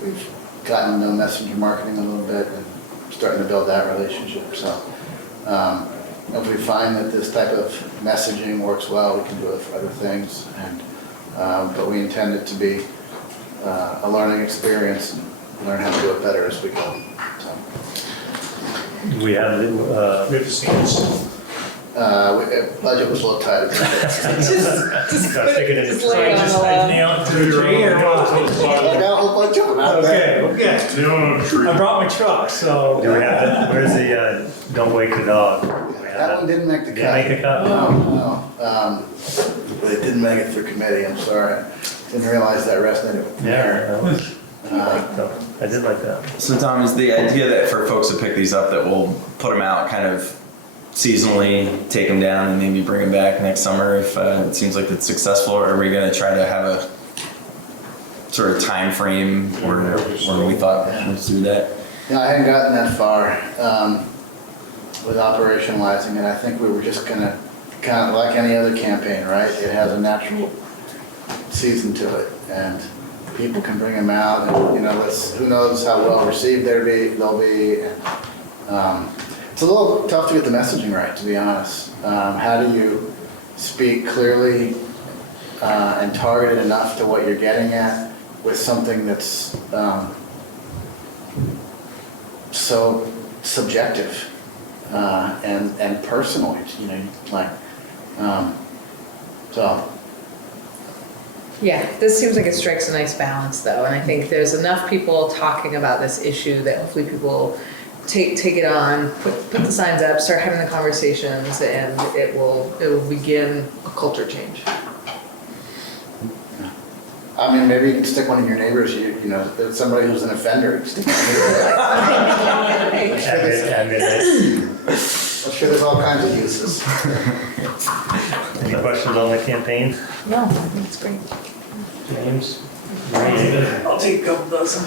we've gotten to know messenger marketing a little bit and starting to build that relationship. So if we find that this type of messaging works well, we can do it for other things, and but we intend it to be a learning experience and learn how to do it better as we go. So. We have We have to see this. Budget was a little tight. Stick it in Just your lay it on the I lap. nailed it to the tree or what? I got a whole bunch of them out there. Okay. Nail on a tree. I brought my truck, so. Do we have it? Where's the don't wake the dog? That one didn't make the cut. Didn't make the cut? No. But it didn't make it through committee, I'm sorry. Didn't realize that resonated with the mayor. I did like that. So Tom, is the idea that for folks to pick these up, that we'll put them out kind of seasonally, take them down, and maybe bring them back next summer if it seems like it's successful? Or are we going to try to have a sort of time frame where we thought let's do that? I hadn't gotten that far with operationalizing it. I think we were just gonna, kind of like any other campaign, right? It has a natural season to it, and people can bring them out, and, you know, who knows how well received they'll be. It's a little tough to get the messaging right, to be honest. How do you speak clearly and targeted enough to what you're getting at with something that's so subjective and personal, you know, like, so. Yeah, this seems like it strikes a nice balance though, and I think there's enough people talking about this issue that hopefully people take it on, put the signs up, start having the conversations, and it will begin a culture change. I mean, maybe you can stick one in your neighbors, you know, if it's somebody who's an offender, you can stick one in your I'm sure there's all kinds of uses. Any questions on the campaign? No, I think it's great. James? I'll take a couple dozen.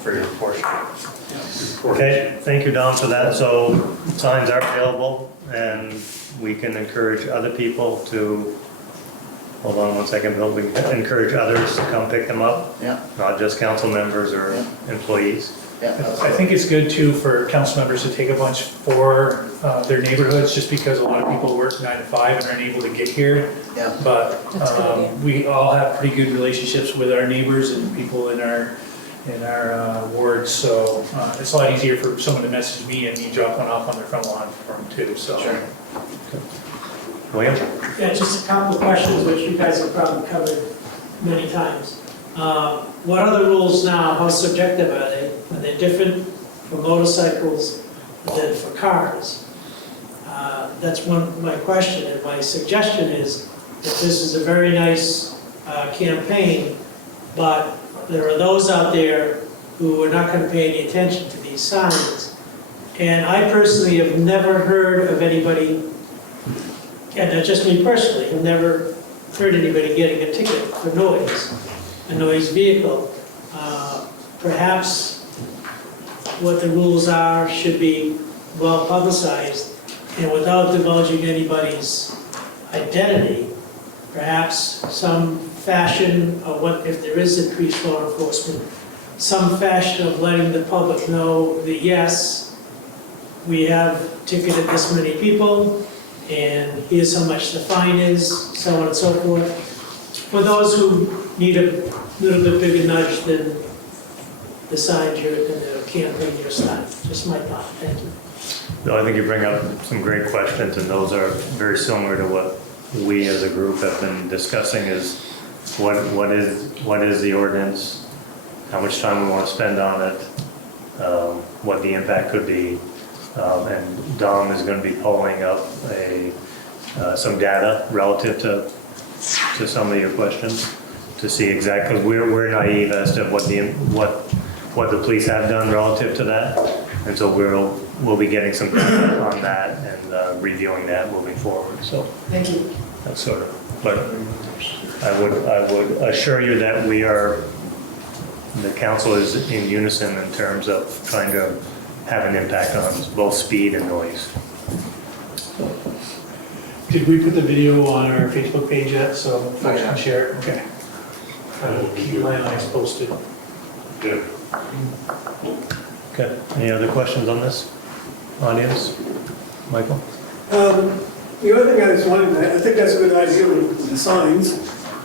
For your portion. Okay, thank you, Don, for that. So signs are available, and we can encourage other people to, hold on one second, Bill, we can encourage others to come pick them up, Yeah, not just council members or employees. yeah. I think it's good too for council members to take a bunch for their neighborhoods, just because a lot of people work 9 to 5 and aren't able to get here. Yeah. But That's a good idea. we all have pretty good relationships with our neighbors and people in our wards, so it's a lot easier for someone to message me and me drop one off on their front lawn for them too, so. Sure. William? Yeah, just a couple of questions which you guys have probably covered many times. What are the rules now? How subjective are they? Are they different for motorcycles than for cars? That's my question, and my suggestion is that this is a very nice campaign, but there are those out there who are not going to pay any attention to these signs. And I personally have never heard of anybody, and not just me personally, have never heard anybody getting a ticket for noise, a noise vehicle. Perhaps what the rules are should be well publicized, and without divulging anybody's identity, perhaps some fashion of what, if there is increased law enforcement, some fashion of letting the public know that yes, we have ticketed this many people, and here's how much the fine is, so on and so forth. For those who need a little bit bigger nudge than the signs and the campaign you're starting. Just my thought. Thank you. No, I think you bring up some great questions, and those are very similar to what we as a group have been discussing, is what is the ordinance, how much time we want to spend on it, what the impact could be. And Dom is going to be pulling up some data relative to some of your questions to see exactly, we're naive as to what the police have done relative to that. And so we'll be getting some data on that and reviewing that moving forward. So Thank you. that's sort of, but I would assure you that the council is in unison in terms of trying to have an impact on both speed and noise. Did we put the video on our Facebook page yet, so folks can share it? Okay. I will keep my eyes posted. Yeah. Okay, any other questions on this, audience? Michael? The other thing I was wondering, I think that's a good idea with the signs.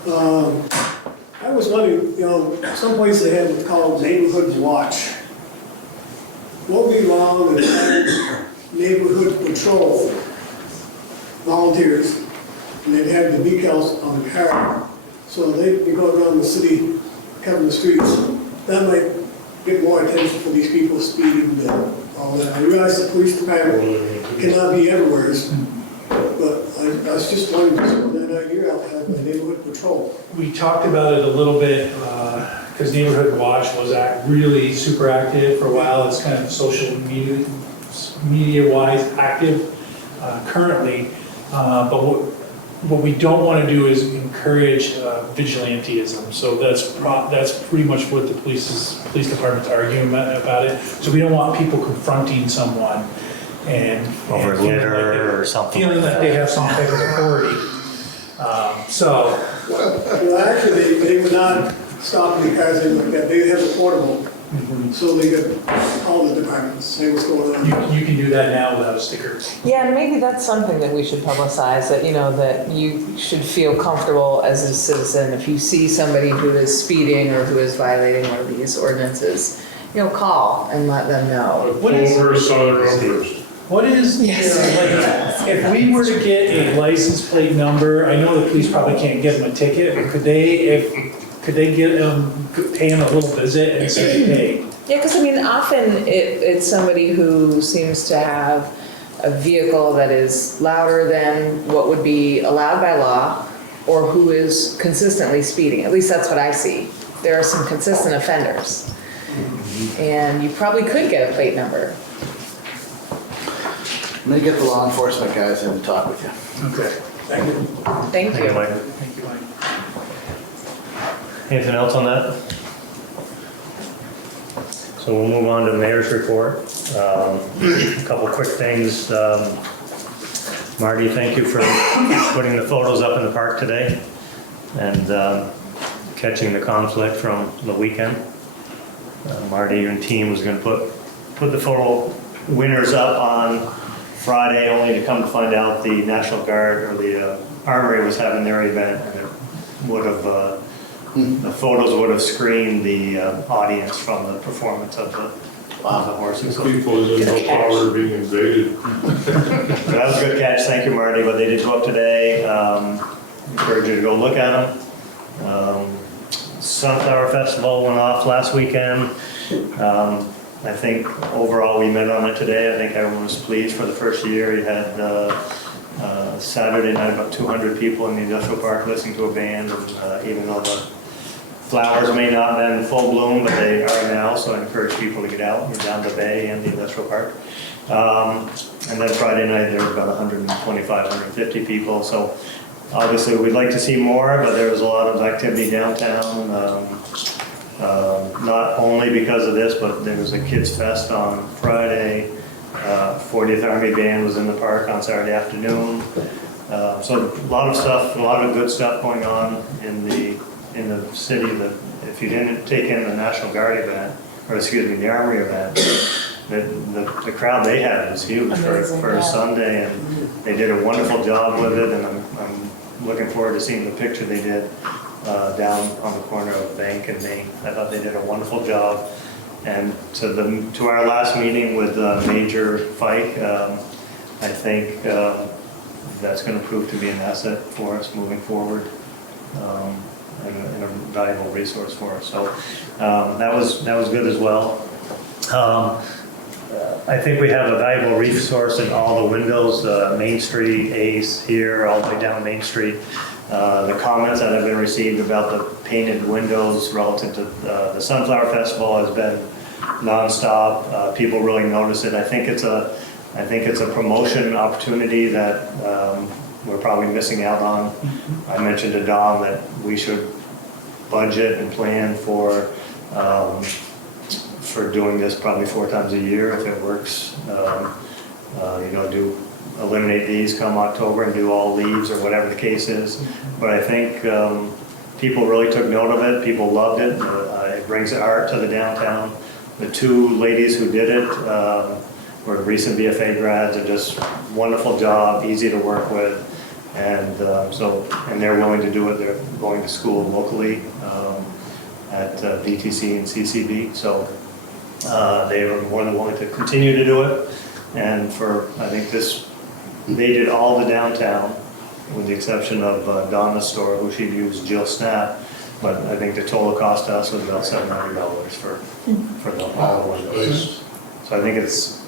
I was wondering, you know, some places they have what's called neighborhood watch. What would be wrong with having neighborhood patrol volunteers, and they'd have the decals on the car, so they'd be going around the city, covering the streets. That might get more attention for these people speeding and all that. I realize the police department cannot be everywhere, but I was just wondering, that idea out have a neighborhood patrol. We talked about it a little bit, because Neighborhood Watch was really super active for a while. It's kind of social media-wise active currently. But what we don't want to do is encourage vigilantism. So that's pretty much what the police department's arguing about it. So we don't want people confronting someone and Over feeling litter like or something feeling like like that. they have some type of authority. So, Well, actually, they would not stop any cars, they looked at, they have a portable, so they could, all the departments, say what's going on. you can do that now without a sticker. Yeah, and maybe that's something that we should publicize, that, that you should feel comfortable as a citizen if you see somebody who is speeding or who is violating one of these ordinances, call and let them know. What is- Over Southern Road first. What is, if we were to get a license plate number, I know the police probably can't give them a ticket, but could they get pay them a little visit and say, hey, Yeah, because often it's somebody who seems to have a vehicle that is louder than what would be allowed by law, or who is consistently speeding. At least that's what I see. There are some consistent offenders. And you probably could get a plate number. I'm gonna get the law enforcement guys in to talk with you. okay, thank you. Thank you. Mike. Thank you, Mike. Anything else on that? So we'll move on to the mayor's report. A couple quick things. Marty, thank you for putting the photos up in the park today and catching the conflict from the weekend. Marty and team was going to put the photo winners up on Friday, only to come to find out the National Guard or the Armory was having their event, and it would have the photos would have screened the audience from the performance of the horses. So People in no power being invaded. that was a good catch. Thank you, Marty. But they did go up today. Encourage you to go look at them. Sunflower Festival went off last weekend. I think overall we met on it today. I think everyone was pleased for the first year. You had Saturday night about 200 people in the industrial park listening to a band. And, even though the flowers may not have been in full bloom, but they are now, so I encourage people to get out and down the bay and the industrial park. And then Friday night there were about 125, 150 people. So obviously we'd like to see more, but there was a lot of activity downtown. Not only because of this, but there was a Kids Fest on Friday. 40th Army Band was in the park on Saturday afternoon. So a lot of stuff, a lot of good stuff going on in the city. If you didn't take in the National Guard event, or excuse me, the Armory event, the crowd they had was huge for a Sunday, and they did a wonderful job with it, and I'm looking forward to seeing the picture they did down on the corner of Bank and Main. I thought they did a wonderful job. And to our last meeting with Major Fike, I think that's going to prove to be an asset for us moving forward, and a valuable resource for us. So that was good as well. I think we have a valuable resource in all the windows, Main Street, Ace here, all the way down Main Street. The comments that have been received about the painted windows relative to the Sunflower Festival has been nonstop. People really notice it. I think it's a promotion opportunity that we're probably missing out on. I mentioned to Dom that we should budget and plan for doing this probably 4 times a year if it works. Do eliminate these come October and do all leaves or whatever the case is. But I think people really took note of it. People loved it. It brings art to the downtown. The 2 ladies who did it were recent BFA grads, and just wonderful job, easy to work with. And and they're willing to do it. They're going to school locally at VTC and CCB. So they were more than willing to continue to do it. And I think they did all the downtown, with the exception of Donna's store, who she'd used Jill Snap. But I think the total cost to us was about $700 for all the windows. So I think it's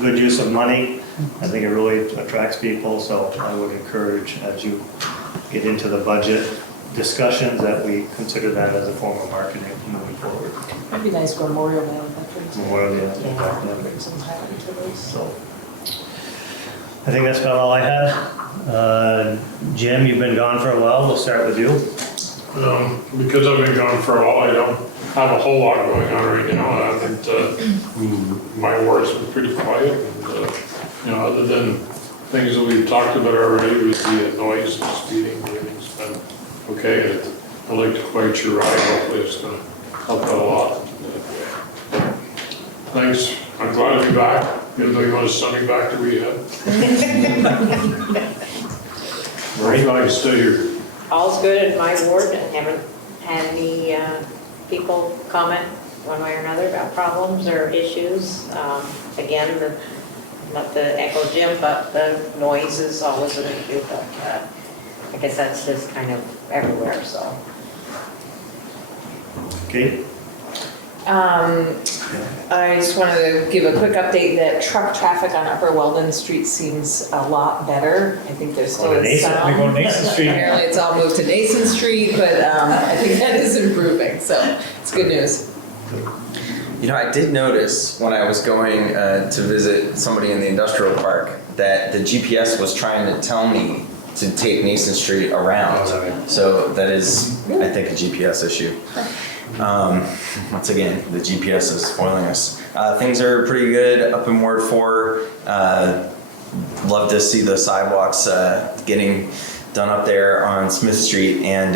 good use of money. I think it really attracts people. So I would encourage, as you get into the budget discussions, that we consider that as a form of marketing moving forward. That'd be nice for Memorial Day. Memorial Day. Yeah, bring some highlight to those. So I think that's about all I had. Jim, you've been gone for a while. We'll start with you. Because I've been gone for a while, I don't have a whole lot going on right now. I haven't, my work's been pretty quiet, and, other than things that we've talked about already with the noise and speeding, everything's been okay. And I'd like to quite your ride, hopefully it's gonna help out a lot. Thanks, I'm glad to be back, even though you want to send me back to rehab. Maureen, I can stay here. All's good in my ward, and haven't had any people comment one way or another about problems or issues. Again, not the echo gym, but the noise is always an issue, but I guess that's just kind of everywhere, so. Kate? I just wanted to give a quick update that truck traffic on Upper Weldon Street seems a lot better. I think there's still Going to Nason. some. We're going to Nason Street. Apparently it's all moved to Nason Street, but I think that is improving, so it's good news. You know, I did notice when I was going to visit somebody in the industrial park that the GPS was trying to tell me to take Nason Street around. So that is, I think, a GPS issue. Once again, the GPS is spoiling us. Things are pretty good up in Ward 4. Love to see the sidewalks getting done up there on Smith Street. And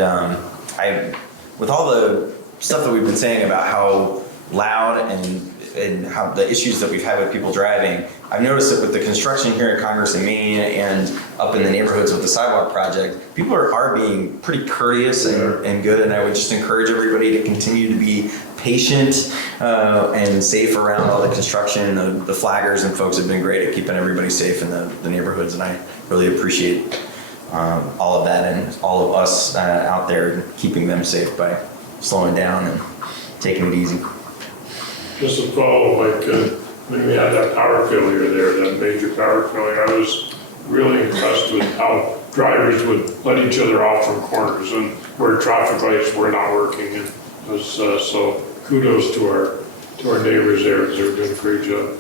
with all the stuff that we've been saying about how loud and how the issues that we've had with people driving, I've noticed that with the construction here in Congress and Maine and up in the neighborhoods with the sidewalk project, people are being pretty courteous and good, and I would just encourage everybody to continue to be patient and safe around all the construction. The flaggers and folks have been great at keeping everybody safe in the neighborhoods, and I really appreciate all of that and all of us out there keeping them safe by slowing down and taking it easy. Just to follow, like, when we had that power failure there, that major power failure, I was really impressed with how drivers would let each other off from corners and where traffic lights were not working. And it was, so kudos to our neighbors there, because they're doing a great job.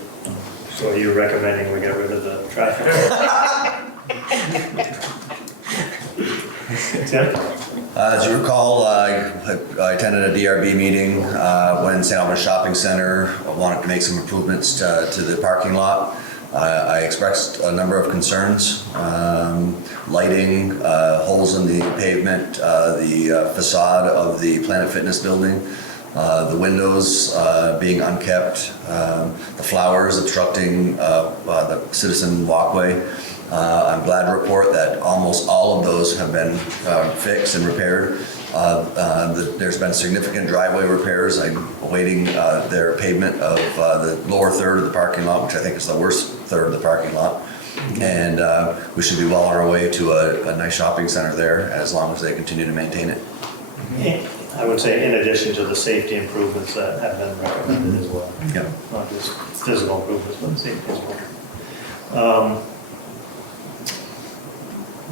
So are you recommending we get rid of the traffic? Tim? As you recall, I attended a DRB meeting when St. Albans Shopping Center wanted to make some improvements to the parking lot. I expressed a number of concerns, lighting, holes in the pavement, the facade of the Planet Fitness building, the windows being unkept, the flowers obstructing the citizen walkway. I'm glad to report that almost all of those have been fixed and repaired. There's been significant driveway repairs. I'm awaiting their pavement of the lower third of the parking lot, which I think is the worst third of the parking lot. And we should be well on our way to a nice shopping center there as long as they continue to maintain it. I would say in addition to the safety improvements that have been recommended as well. Yep. Not just physical improvements, but safety as well.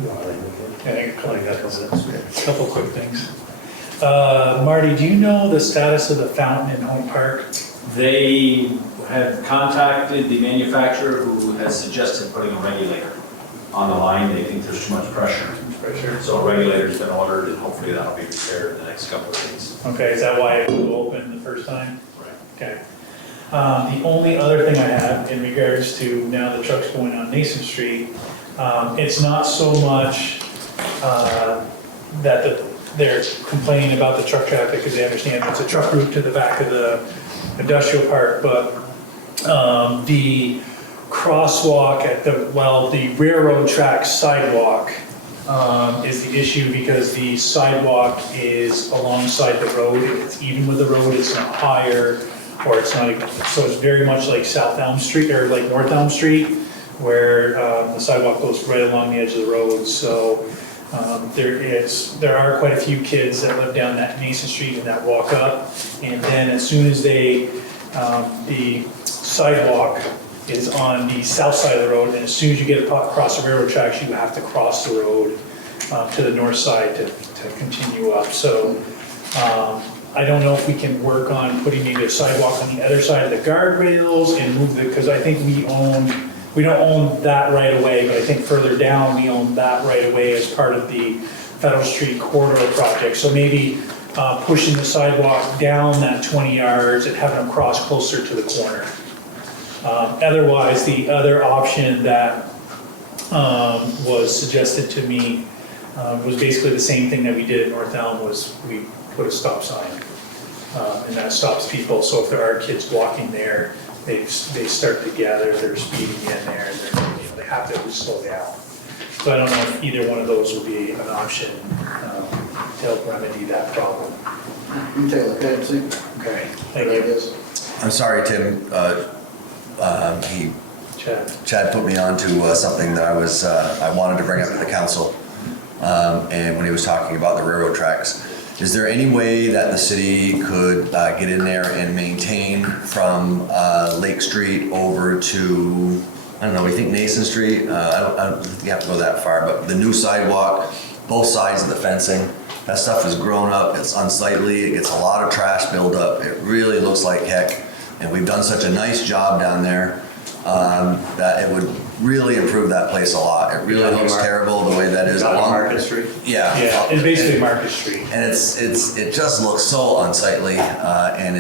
I think a couple quick things. Marty, do you know the status of the fountain in Home Park? They have contacted the manufacturer who has suggested putting a regulator on the line. They think there's too much pressure. So a regulator's been ordered and hopefully that'll be repaired in the next couple of days. Okay, is that why it was open the first time? Right. Okay. The only other thing I have in regards to now the trucks going on Nason Street, it's not so much that they're complaining about the truck traffic because they understand it's a truck route to the back of the industrial park, but the crosswalk at the railroad track sidewalk is the issue because the sidewalk is alongside the road. It's even with the road, it's not higher or it's not, so it's very much like South Elm Street or like North Elm Street where the sidewalk goes right along the edge of the road. So there are quite a few kids that live down that Nason Street and that walk up. And then as soon as the sidewalk is on the south side of the road, and as soon as you get across the railroad tracks, you have to cross the road to the north side to continue up. So I don't know if we can work on putting maybe a sidewalk on the other side of the guardrails and move it, because I think we don't own that right away, but I think further down we own that right away as part of the Federal Street corridor project. So maybe pushing the sidewalk down that 20 yards and having them cross closer to the corner. Otherwise, the other option that was suggested to me, was basically the same thing that we did at North Elm, was we put a stop sign. And that stops people, so if there are kids walking there, they start to gather, they're speeding in there, and they have to slow down. So I don't know if either one of those would be an option to help remedy that problem. You can take a look at it, see. Okay, thank you. I'm sorry, Tim. Chad. Chad put me on to something that I wanted to bring up to the council. And when he was talking about the railroad tracks, is there any way that the city could get in there and maintain from Lake Street over to, I don't know, we think Nason Street? I don't think you have to go that far, but the new sidewalk, both sides of the fencing, that stuff has grown up, it's unsightly, it gets a lot of trash buildup, it really looks like heck. And we've done such a nice job down there that it would really improve that place a lot. It really looks terrible the way that is. On Market Street? Yeah. Yeah, it's basically Market Street. And it just looks so unsightly, and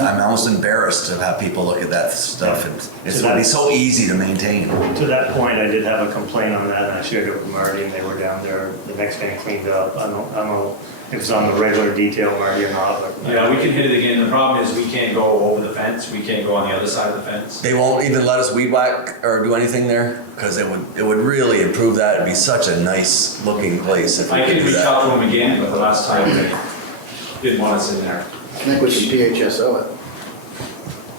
I'm almost embarrassed to have people look at that stuff. It would be so easy to maintain. To that point, I did have a complaint on that, and I shared it with Marty, and they were down there the next day and cleaned up. I don't know if it's on the regular detail, Marty, or not, but. Yeah, we can hit it again. The problem is we can't go over the fence. We can't go on the other side of the fence. They won't even let us weed whack or do anything there, because it would really improve that. It'd be such a nice looking place if we I could can do reach that. out to them again, but the last time they didn't want us in there. I think we should PHSO it.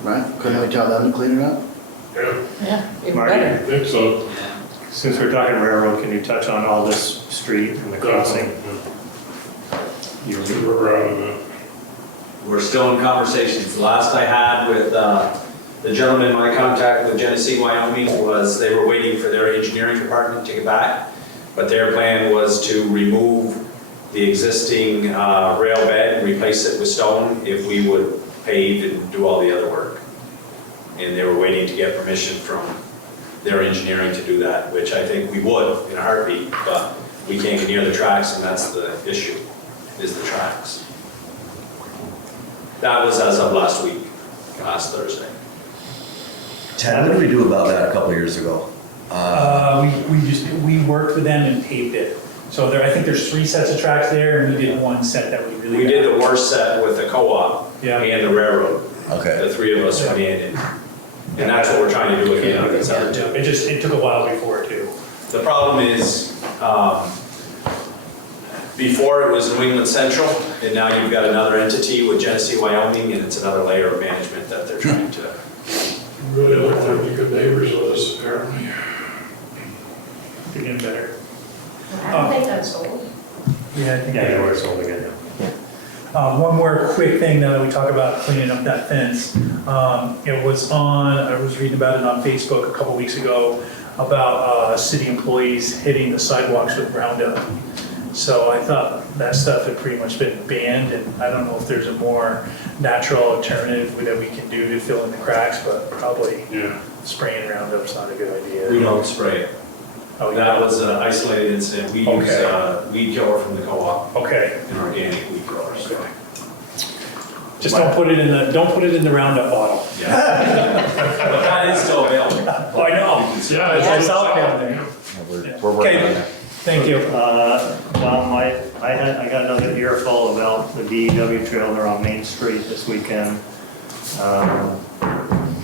Right? Couldn't we tell them to clean it up? Yeah, Yeah, even Marty? better. I think so. Since we're talking railroad, can you touch on all this street and the crossing? We're out of it. We're still in conversations. The last I had with the gentleman, my contact with Genesee, Wyoming, was they were waiting for their engineering department to get back. But their plan was to remove the existing rail bed and replace it with stone if we would pave and do all the other work. And they were waiting to get permission from their engineering to do that, which I think we would in a heartbeat, but we can't get near the tracks, and that's the issue, is the tracks. That was as of last week, last Thursday. Chad, what did we do about that a couple years ago? We worked with them and paved it. So I think there's 3 sets of tracks there, and we did one set that was really We bad. did the worst set with the co-op Yeah. and the railroad. Okay. The 3 of us went in, and that's what we're trying to do again on these other 2. It took a while before too. The problem is, before it was New England Central, and now you've got another entity with Genesee, Wyoming, and it's another layer of management that they're trying to. Really look like the good neighbors with us, apparently. They're getting better. I think that's old. Yeah, I think Yeah, you were sold again. One more quick thing now that we talk about cleaning up that fence. I was reading about it on Facebook a couple weeks ago about city employees hitting the sidewalks with Roundup. So I thought that stuff had pretty much been banned, and I don't know if there's a more natural alternative that we can do to fill in the cracks, but probably spraying Roundup's not a good idea. We don't spray it. Oh, That was an isolated incident. We use weed killer from the co-op, Okay. an organic weed killer. So. Just don't put it in the Roundup bottle. Yeah. But that is still available. Oh, I know. Yeah, it's out down there. We're working on Okay, that. thank you. Well, I got another earful about the DEW trailer on Main Street this weekend.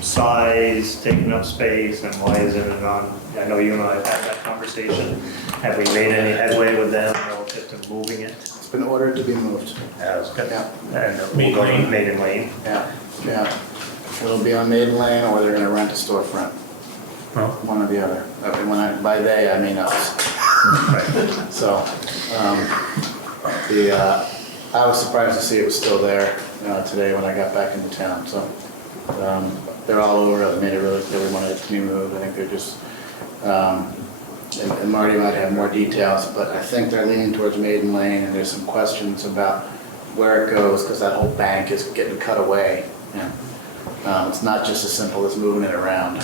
Size, taking up space, and why isn't it on? I know you and I have had that conversation. Have we made any headway with them relative to moving it? It's been ordered to be moved. As Yeah. And we'll go to Maiden Lane. Yeah. It'll be on Maiden Lane, or they're gonna rent a storefront. One or the other. By they, I mean us. So, I was surprised to see it was still there today when I got back into town. So, they're all over it. They really wanted it to be moved. I think they're just, and Marty might have more details, but I think they're leaning towards Maiden Lane, and there's some questions about where it goes, because that whole bank is getting cut away. Yeah. It's not just as simple as moving it around.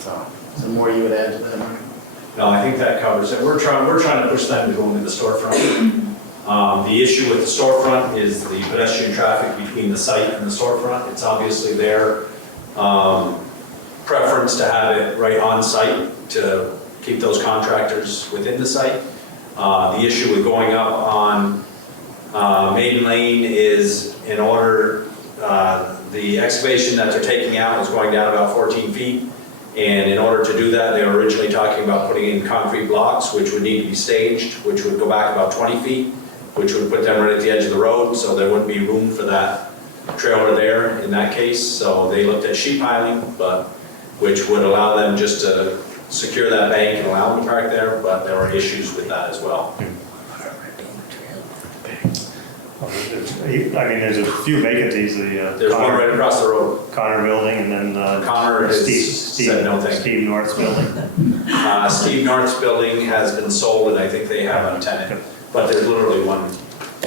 So, is there more you would add to that, Marty? No, I think that covers it. We're trying to push them to go into the storefront. The issue with the storefront is the pedestrian traffic between the site and the storefront. It's obviously their preference to have it right on site to keep those contractors within the site. The issue with going up on Maiden Lane is in order, the excavation that they're taking out is going down about 14 feet. And in order to do that, they were originally talking about putting in concrete blocks, which would need to be staged, which would go back about 20 feet, which would put them right at the edge of the road, so there wouldn't be room for that trailer there in that case. So they looked at sheet piling, which would allow them just to secure that bank and allow them to park there, but there were issues with that as well. I mean, there's a few vacancies, There's one right across the road. Connor building and then Connor has said no thank you. Steve North's building. Steve North's building has been sold and I think they have a tenant, but there's literally one.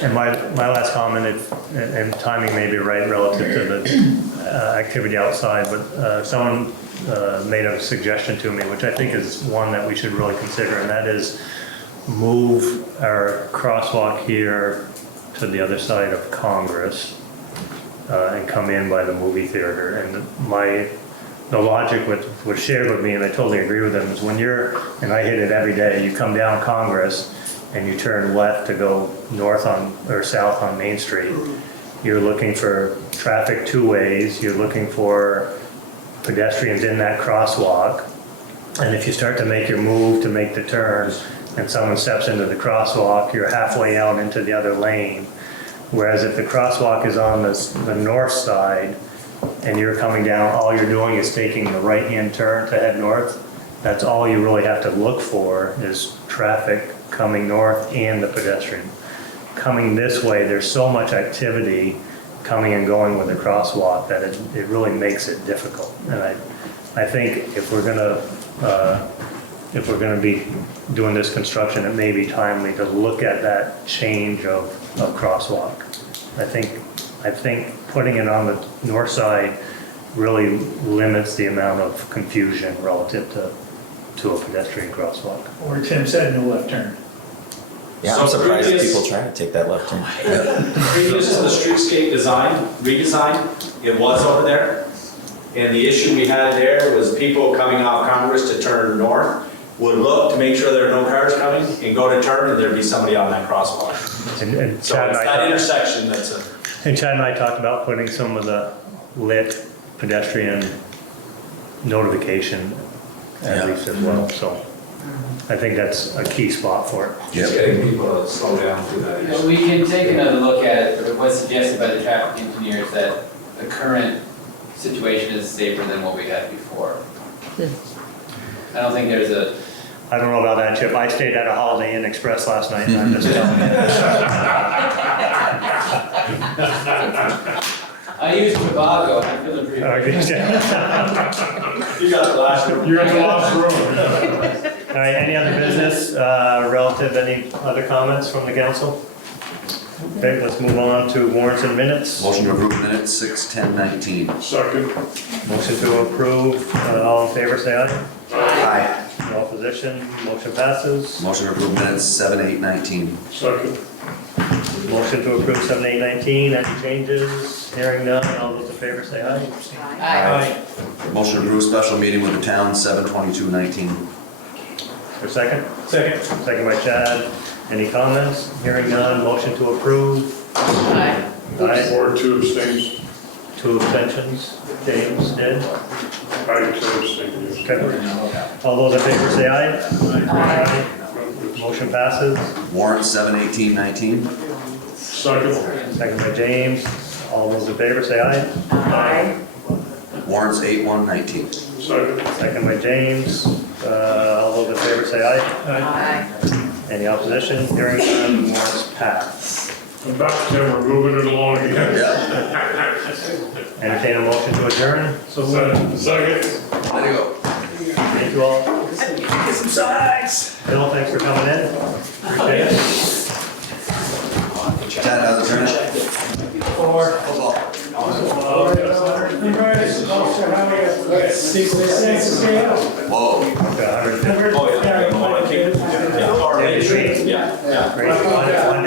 And my last comment, and timing may be right relative to the activity outside, but someone made a suggestion to me, which I think is one that we should really consider, and that is move our crosswalk here to the other side of Congress and come in by the movie theater. And the logic was shared with me, and I totally agree with them, is when and I hit it every day, you come down Congress and you turn left to go north or south on Main Street, you're looking for traffic two ways, you're looking for pedestrians in that crosswalk, and if you start to make your move to make the turn and someone steps into the crosswalk, you're halfway out into the other lane. Whereas if the crosswalk is on the north side and you're coming down, all you're doing is taking the right-hand turn to head north. That's all you really have to look for is traffic coming north and the pedestrian. Coming this way, there's so much activity coming and going with the crosswalk that it really makes it difficult. And I think if we're gonna be doing this construction, it may be timely to look at that change of crosswalk. I think putting it on the north side really limits the amount of confusion relative to a pedestrian crosswalk. Or Tim said, no left turn. Yeah, I'm surprised that people try to take that left turn. Previous to the streetscape redesign, it was over there. And the issue we had there was people coming off Congress to turn north would look to make sure there are no cars coming and go to turn and there'd be somebody on that crosswalk. And So it's that intersection that's a. And Chad and I talked about putting some of the lit pedestrian notification at least as well, so I think that's a key spot for it. Just getting people to slow down through that issue. We can take another look at it, but it was suggested by the traffic engineers that the current situation is safer than what we had before. I don't think there's I don't know about that, Chip. I stayed at a Holiday Inn Express last night, and I'm just telling you. I used Tobago, I'm feeling pretty good. You got the last room. You're in the last room. All right, any other business relative, any other comments from the council? Okay, let's move on to warrants and minutes. Motion to approve minutes, 6/10/19. Second. Motion to approve, all in favor, say aye. Aye. No opposition, motion passes. Motion to approve minutes, 7/8/19. Second. Motion to approve 7/8/19, any changes? Hearing none, all those in favor say aye. Aye. Motion to approve special meeting with the town, 7/22/19. For a second? Second. Second by Chad. Any comments? Hearing none, motion to approve. Aye. Aye. Ward 2 abstains. 2 abstentions. James did. I abstain, yes. Okay. All those in favor say aye. Aye. Motion passes. Warrant 7/18/19. Second. Second by James. All those in favor say aye. Aye. Warrants 8/1/19. Second. Second by James. All those in favor say aye. Aye. Any opposition? Hearing none, warrants pass. I'm back, Tim, we're moving it along again. Yeah. Entertain a motion to adjourn. Second. There you go. Thank you all. Get some sides. Bill, thanks for coming in. Appreciate it. Chad, how's it turning? Whoa. Okay, 150. Oh, yeah. Yeah. Yeah. Great. Why